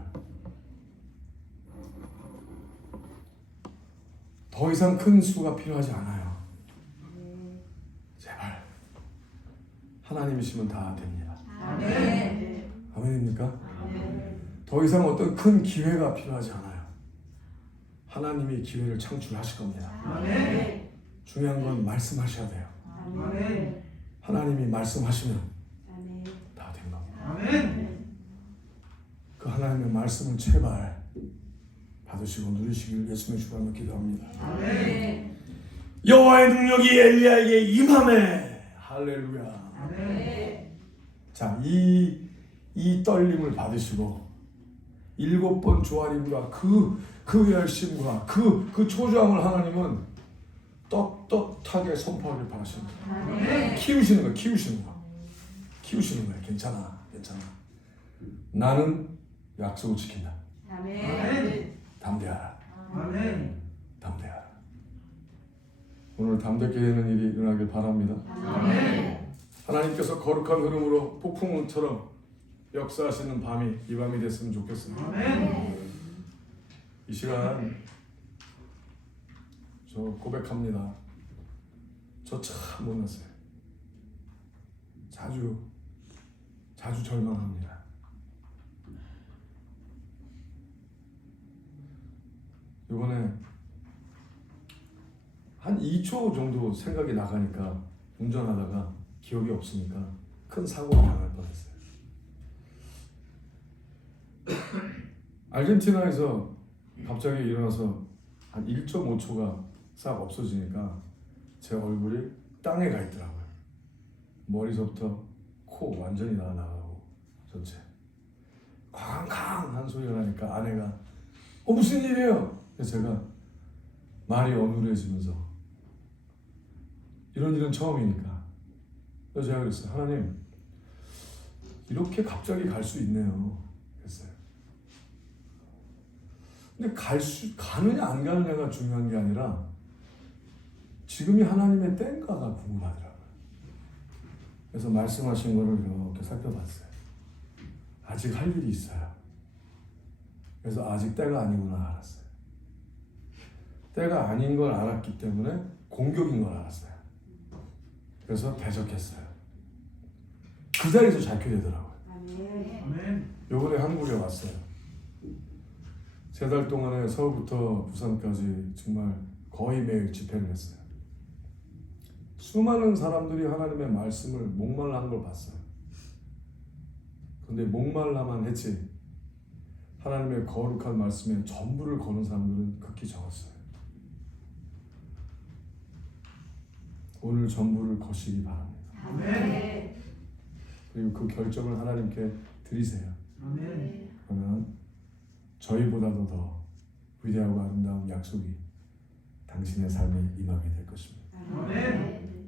더 이상 큰 수가 필요하지 않아요. 제발 하나님이시면 다 됩니다. 아멘. 아멘입니까? 더 이상 어떤 큰 기회가 필요하지 않아요. 하나님이 기회를 창출하실 겁니다. 아멘. 중요한 건 말씀하셔야 돼요. 아멘. 하나님이 말씀하시면 다 된 겁니다. 아멘. 그 하나님의 말씀을 제발 받으시고 누리시길 예수님의 주님으로 기도합니다. 아멘. 여호와의 능력이 엘리야에게 임하매. 할렐루야. 아멘. 자, 이 떨림을 받으시고 7번 조아리구라 그 열심과 그 초조함을 하나님은 떳떳하게 선포하길 바라십니다. 아멘. 키우시는 거야. 키우시는 거야. 괜찮아. 나는 약속을 지킨다. 아멘. 담대하라. 아멘. 담대하라. 오늘 담대하게 되는 일이 일어나길 바랍니다. 아멘. 하나님께서 거룩한 흐름으로 폭풍처럼 역사하시는 이 밤이 됐으면 좋겠습니다. 아멘. 이 시간 저 고백합니다. 저 참 못났어요. 자주 절망합니다. 이번에 한 2초 정도 생각이 나가니까 운전하다가 기억이 없으니까 큰 사고를 당할 뻔했어요. 아르헨티나에서 갑자기 일어나서 한 1.5초가 싹 없어지니까 제 얼굴이 땅에 가 있더라고요. 머리서부터 코 완전히 나가고 전체 쾅쾅 한 소리가 나니까 아내가 무슨 일이에요? 그래서 제가 말이 어눌해지면서 이런 일은 처음이니까 그래서 제가 그랬어요. 하나님 이렇게 갑자기 갈 수 있네요. 그랬어요. 근데 가느냐 안 가느냐가 중요한 게 아니라 지금이 하나님의 때인가가 궁금하더라고요. 그래서 말씀하신 거를 이렇게 살펴봤어요. 아직 할 일이 있어요. 그래서 아직 때가 아니구나 알았어요. 때가 아닌 걸 알았기 때문에 공격인 걸 알았어요. 그래서 대적했어요. 그 자리에서 자유되더라고요. 아멘. 요번에 한국에 왔어요. 3달 동안에 서울부터 부산까지 정말 거의 매일 집회를 했어요. 수많은 사람들이 하나님의 말씀을 목말라한 걸 봤어요. 그런데 목말라만 했지 하나님의 거룩한 말씀에 전부를 거는 사람들은 극히 적었어요. 오늘 전부를 거시기 바랍니다. 아멘. 그리고 그 결정을 하나님께 드리세요. 아멘. 그러면 저희보다도 더 위대하고 아름다운 약속이 당신의 삶에 임하게 될 것입니다. 아멘.